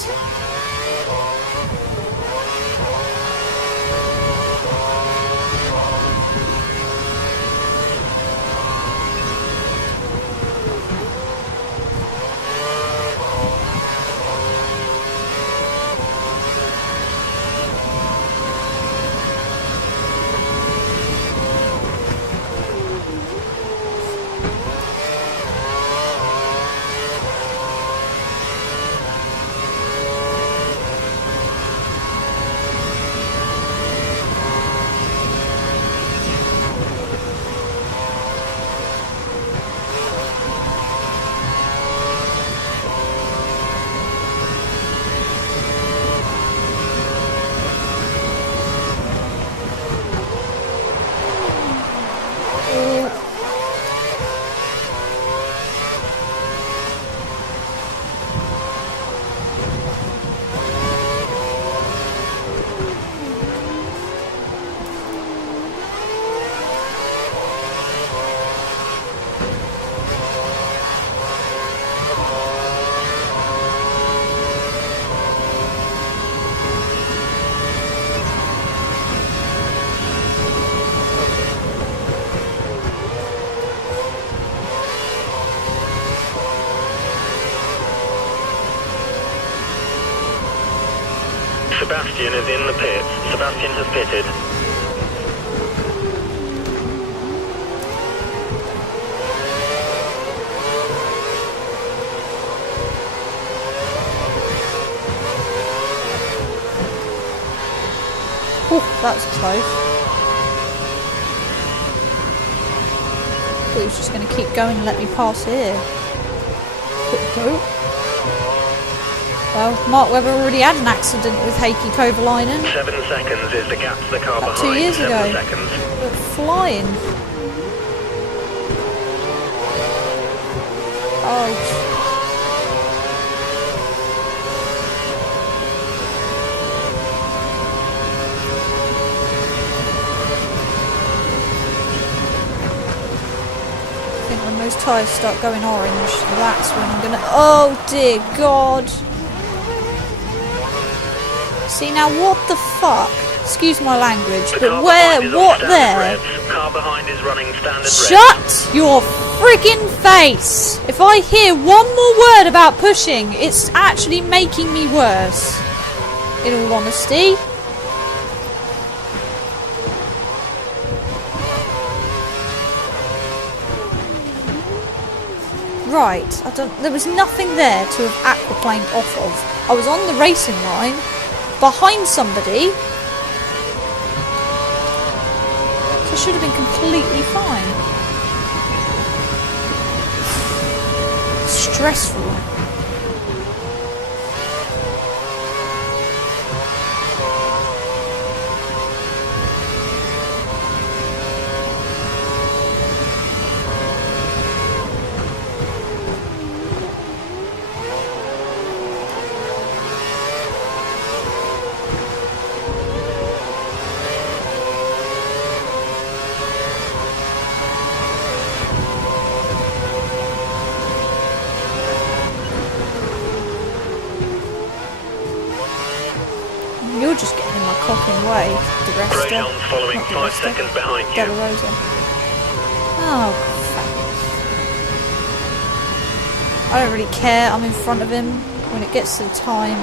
Sebastian is in the pits. Sebastian has pitted. Oh, that was close. Thought he was just going to keep going and let me pass here. Well, Mark Webber already had an accident with Heikki Kovalainen. 7 seconds is the gap to the car About behind. 2 years 7 ago. seconds. But flying. Oh. I think when those tyres start going orange, that's when I'm gonna. Oh dear God. See now, what the fuck? Excuse my language, but where? What there? Car behind is running standard. Shut your friggin' face! If I hear one more word about pushing, it's actually making me worse. In all honesty. Right, there was nothing there to have aquaplaned off of. I was on the racing line, behind somebody. I should have been completely fine. Stressful. You're just getting in my cocking way, DeResta. Grosjean's following 5 seconds behind you. Della Rosa. Oh, fuck. I don't really care, I'm in front of him when it gets to the time.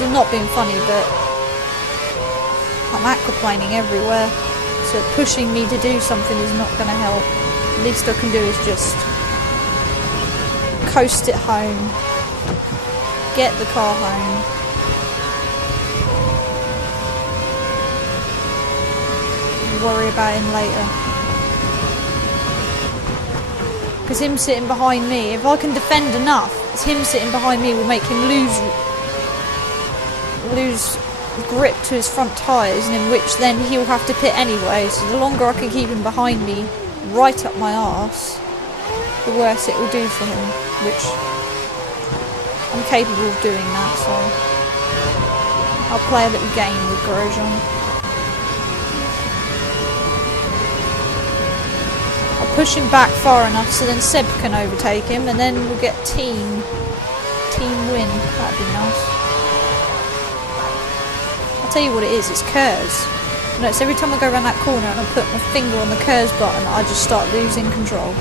I'm not being funny, but I'm aquaplaning everywhere, so pushing me to do something is not going to help. The least I can do is just coast it home. Get the car home. Worry about him later. Because him sitting behind me, if I can defend enough, it's him sitting behind me will make him lose grip to his front tyres, and in which then he'll have to pit anyway. So the longer I can keep him behind me, right up my arse, the worse it will do for him, which I'm capable of doing that, so I'll play a little game with Grosjean. I'll push him back far enough so then Seb can overtake him, and then we'll get team win. That'd be nice. I'll tell you what it is, it's curves. Notice every time I go around that corner and I put my finger on the curves button, I just start losing control.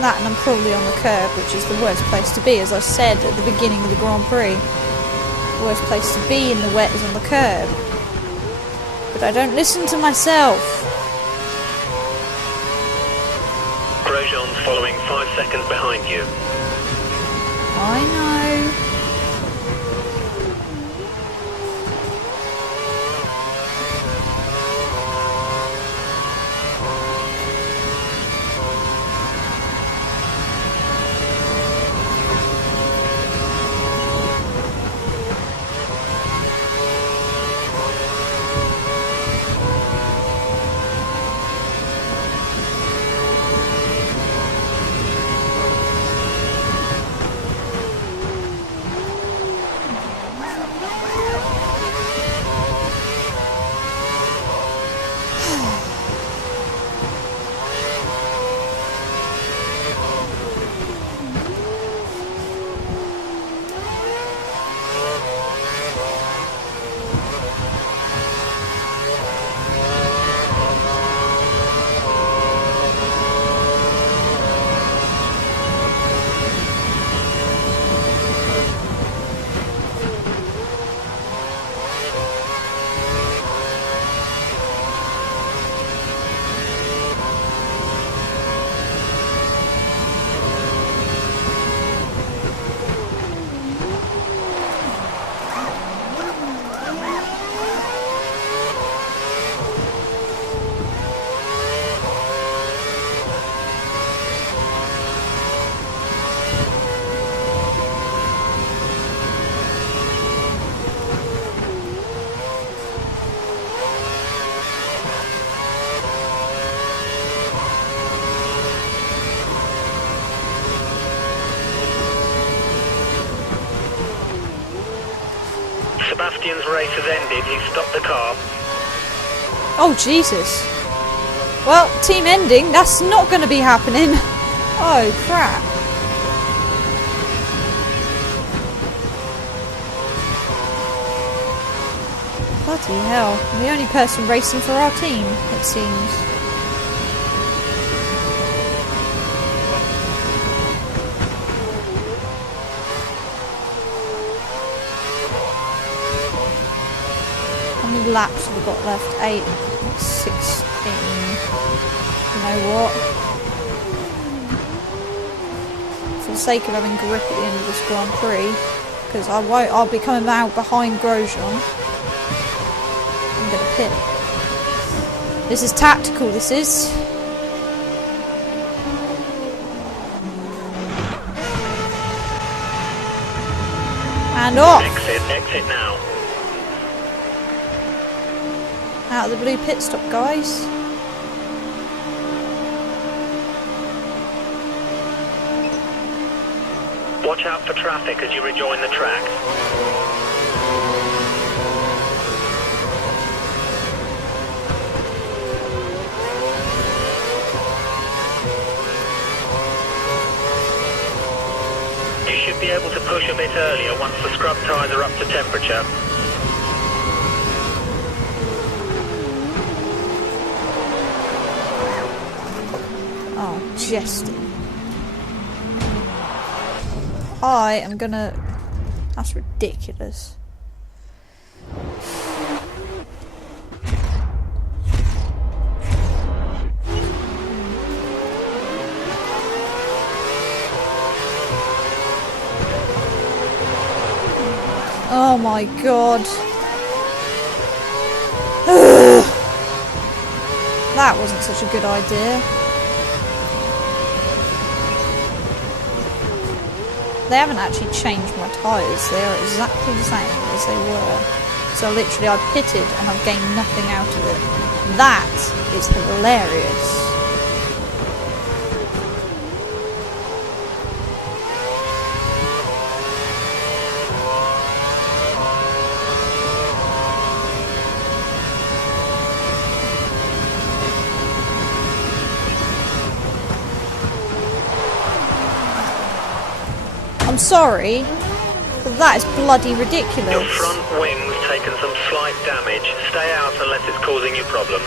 That, and I'm probably on the curb, which is the worst place to be, as I said at the beginning of the Grand Prix. The worst place to be in the wet is on the curb. But I don't listen to myself. Grosjean's following 5 seconds behind you. I know. Sebastian's race has ended. He's stopped the car. Oh, Jesus. Well, team ending, that's not going to be happening. Oh, crap. Bloody hell. I'm the only person racing for our team, it seems. How many laps have we got left? 8, 16. You know what? the sake of having grip at the end of this Grand Prix, because I'll be coming out behind Grosjean. I'm going to pit. This is tactical, this is. And off! Exit now. Out of the blue pit stop, guys. Watch out for traffic as you rejoin the track. You should be able to push a bit earlier once the scrub tyres are up to temperature. Oh, jesting. I am gonna... That's ridiculous. Oh my god. That wasn't such a good idea. They haven't actually changed my tyres, they are exactly the same as they were. So literally I pitted and I've gained nothing out of it. That is hilarious. I'm sorry, but that is bloody ridiculous. Your front wing's taken some slight damage. Stay out unless it's causing you problems.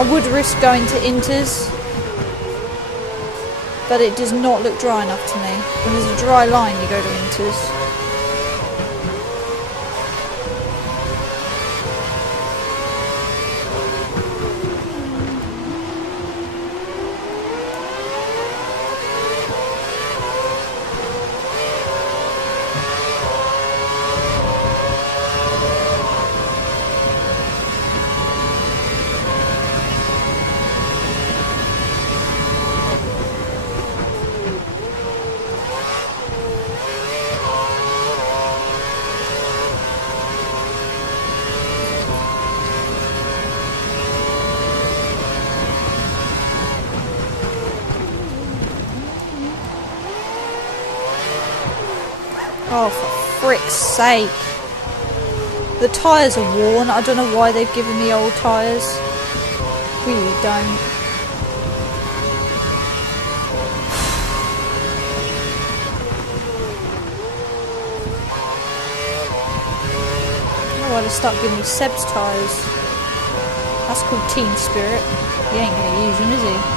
I would risk going to inters, but it does not look dry enough to me. When there's a dry line, you go to inters. Oh, for frick's sake. The tyres are worn. I don't know why they've given me old tyres. Really don't. Oh, why they start giving me Seb's tyres. That's called team spirit. He ain't going to use them, is he?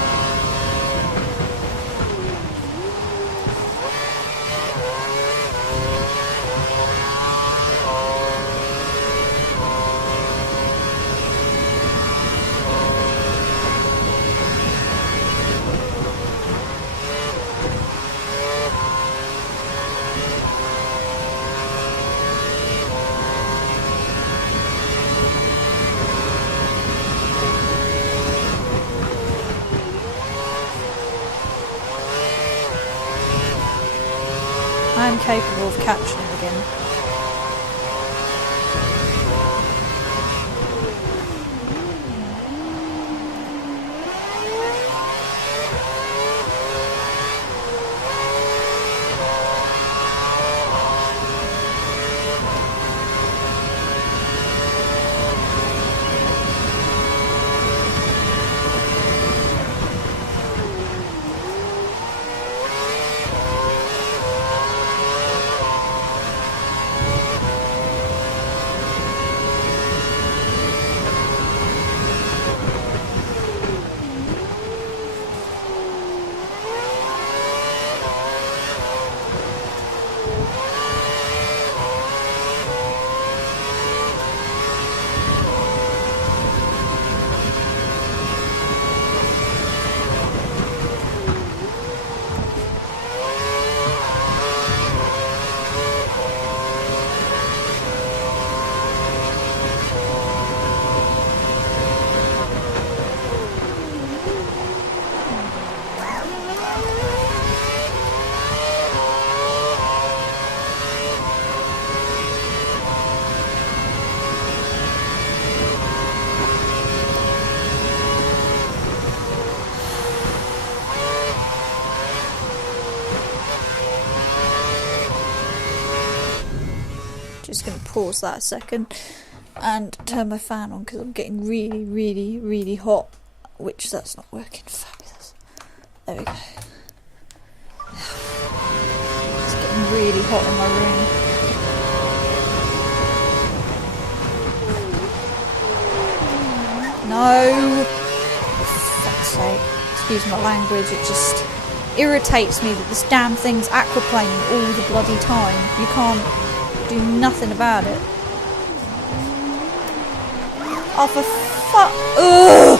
I am capable of catching him again. Just going to pause that a second and turn my fan on because I'm getting really, really, really hot, which that's not working. Fabulous. There we go. It's getting really hot in my room. No! For fuck's sake. Excuse my language, it just irritates me that this damn thing's aquaplaning all the bloody time. You can't do nothing about it. Oh, for fuck. Ugh!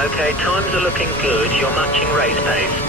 Okay, times are looking good. You're matching race pace.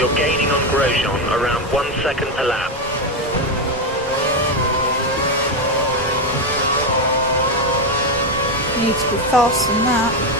You're gaining on Grosjean around 1 second per lap. You need to be faster than that.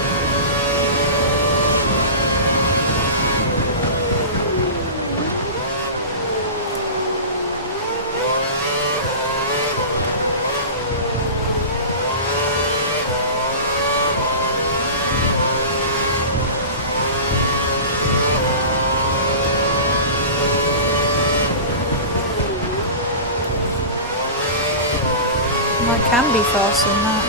I can be faster than that.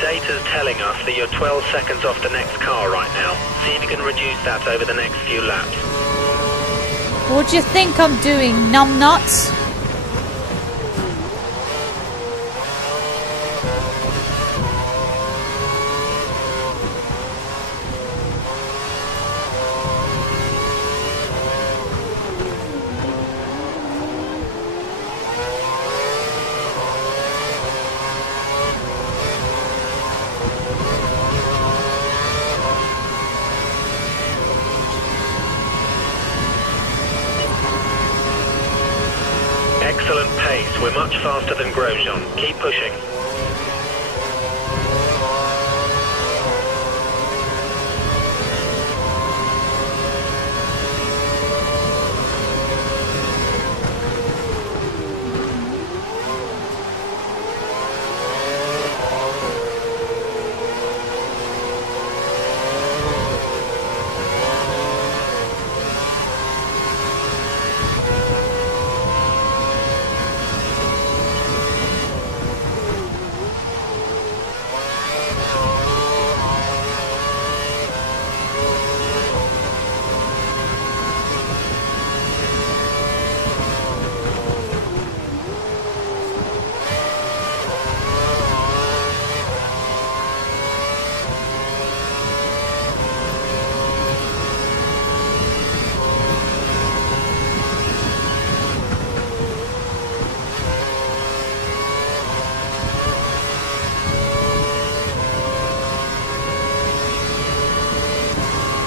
data's telling us that you're 12 seconds off the next car right now. See if you can reduce that over the next few laps. What do you think I'm doing, numbnuts? Excellent pace. We're much faster than Grosjean. Keep pushing.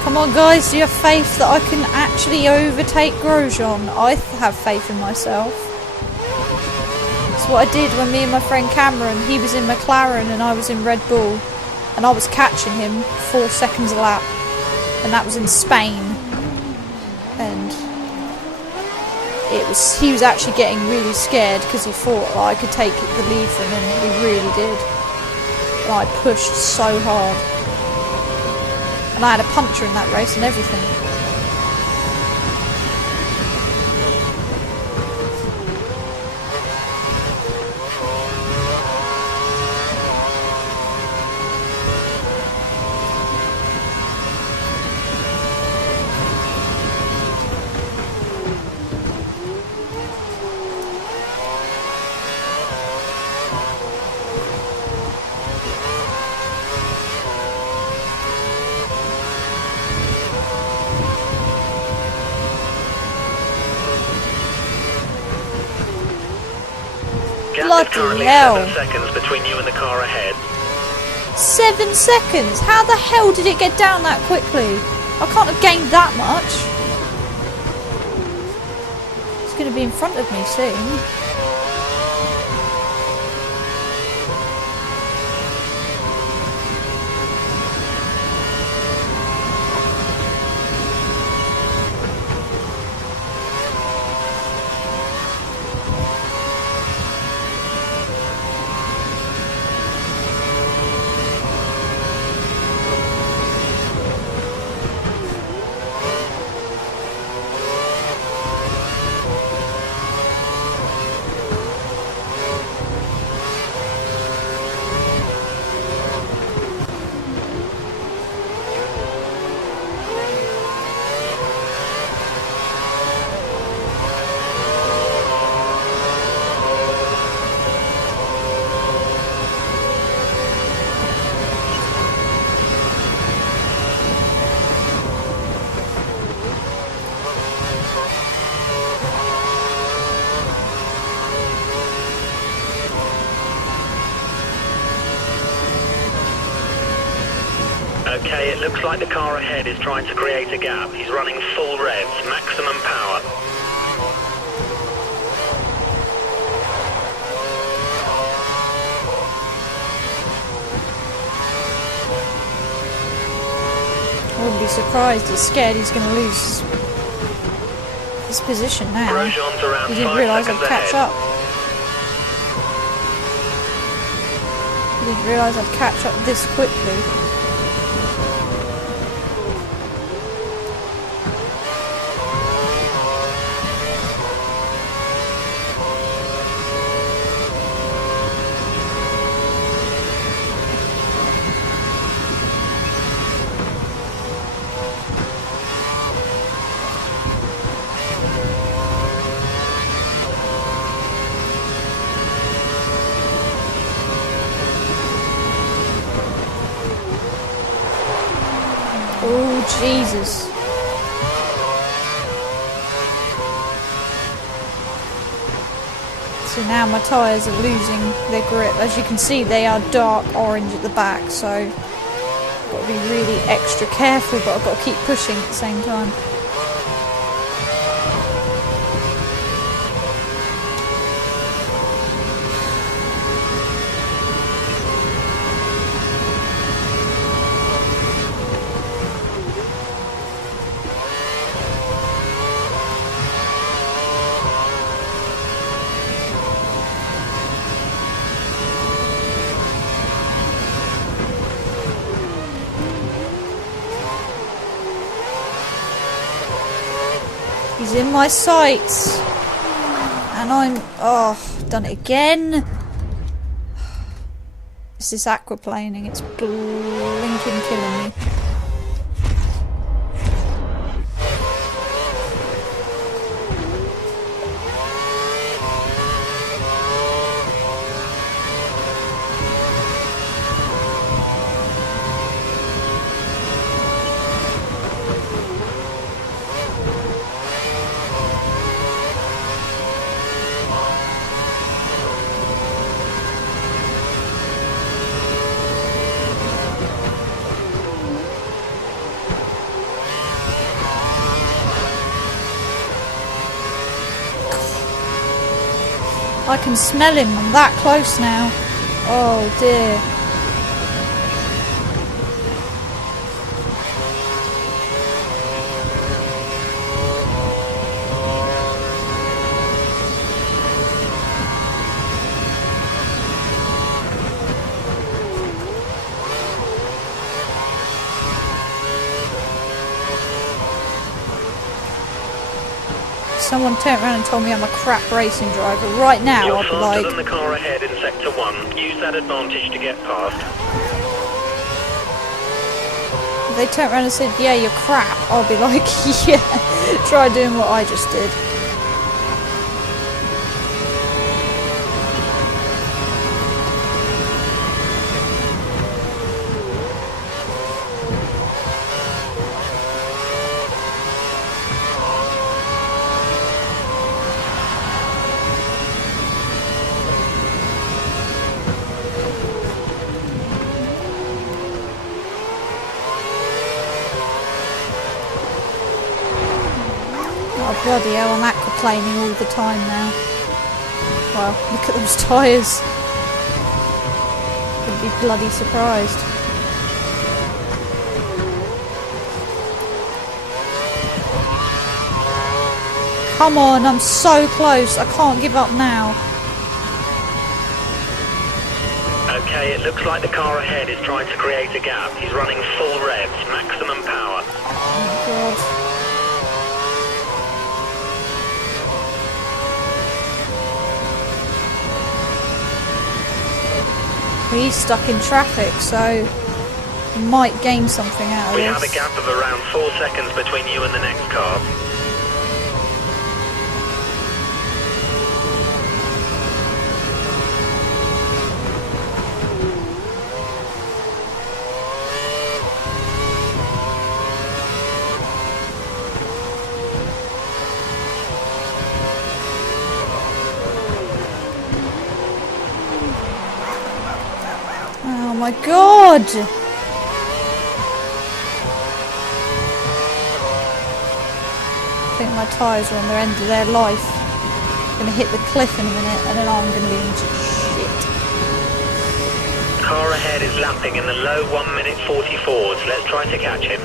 Come on guys, do you have faith that I can actually overtake Grosjean? I have faith in myself. That's what I did when me and my friend Cameron, he was in McLaren and I was in Red Bull. And I was catching him 4 seconds a lap. And that was in Spain. And he was actually getting really scared because he thought that I could take the lead from him. He really did. And I pushed so hard. And I had a puncture in that race and everything. Bloody hell. 7 seconds between you and the car ahead. 7 seconds? How the hell did it get down that quickly? I can't have gained that much. It's going to be in front of me soon. Okay, it looks like the car ahead is trying to create a gap. He's running full revs, maximum power. I wouldn't be surprised. He's scared he's going to lose his position now. Grosjean's around He didn't 5 realise I'd seconds catch ahead. up. He didn't realise I'd catch up this quickly. Jesus. So now my tyres are losing their grip. As you can see, they are dark orange at the back, so I've got to be really extra careful, but I've got to keep pushing at the same time. He's in my sights. And I've done it again. It's this aquaplaning, it's blinking killing me. I can smell him, I'm that close now. Oh dear. Someone turned around and told me I'm a crap racing driver. Right now, You're I'd be faster like... than the car ahead in sector 1. Use that advantage to get past. If they turned around and said, yeah, you're crap, I'll be like, yeah, try doing what I just did. Oh bloody hell, I'm aquaplaning all the time now. Well, look at those tyres. I'd be bloody surprised. Come on, I'm so close. I can't give up now. Okay, it looks like the car ahead is trying to create a gap. He's running full revs, maximum power. Oh god. He's stuck in traffic, so he might gain something out of this. We have a gap of around 4 seconds between you and the next car. Oh my god! I think my tyres are on the end of their life. I'm going to hit the cliff in a minute and then I'm going to be into shit. Car ahead is lapping in the low 1 minute 44s. Let's try to catch him.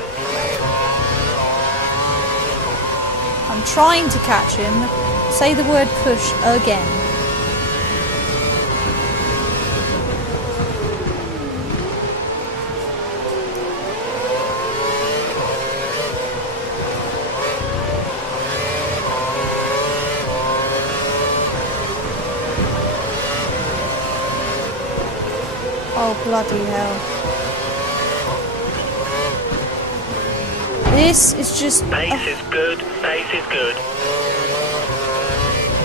I'm trying to catch him. Say the word push again. Oh bloody hell. This is just... Pace is good, pace is good.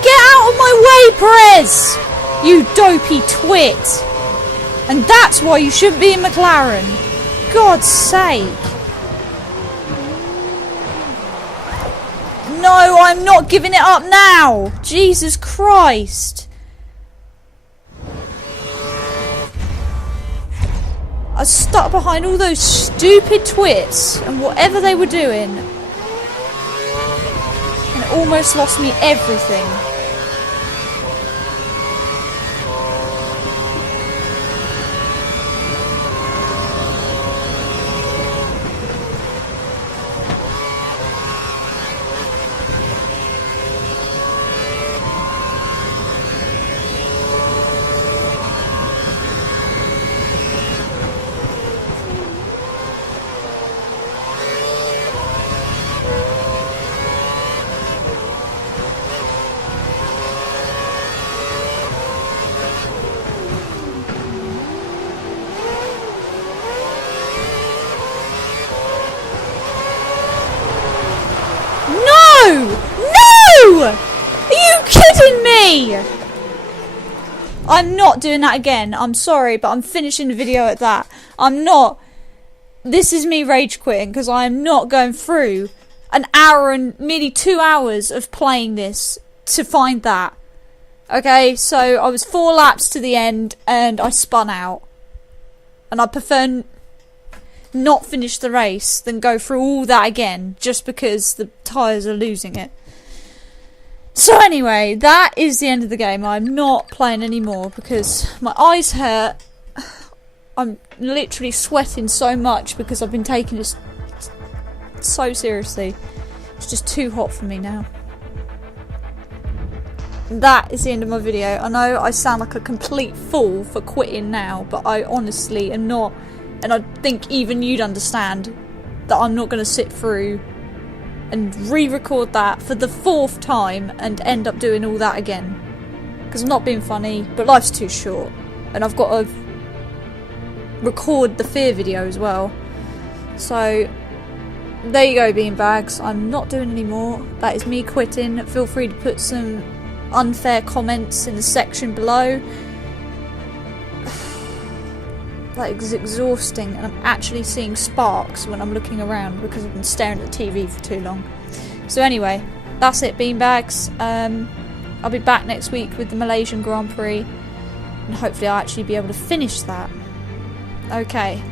Get out of my way, Prez! You dopey twit! And that's why you shouldn't be in McLaren. God's sake. No, I'm not giving it up now! Jesus Christ! I was stuck behind all those stupid twits and whatever they were doing. And it almost lost me everything. No! Are you kidding me? I'm not doing that again. I'm sorry, but I'm finishing the video at that. I'm not. This is me rage quitting because I am not going through an hour and nearly 2 hours of playing this to find that. Okay, so I was 4 laps to the end and I spun out. And I prefer not finish the race than go through all that again just because the tyres are losing it. So anyway, that is the end of the game. I'm not playing anymore because my eyes hurt. I'm literally sweating so much because I've been taking this so seriously. It's just too hot for me now. That is the end of my video. I know I sound like a complete fool for quitting now, but I honestly am not. And I think even you'd understand that I'm not going to sit through and re-record that for the 4th time and end up doing all that again. Because I'm not being funny, but life's too short. And I've got to record the fear video as well. So, there you go, beanbags. I'm not doing any more. That is me quitting. Feel free to put some unfair comments in the section below. That is exhausting, and I'm actually seeing sparks when I'm looking around because I've been staring at the TV for too long. So anyway, that's it, beanbags. I'll be back next week with the Malaysian Grand Prix, and hopefully I'll actually be able to finish that. Okay,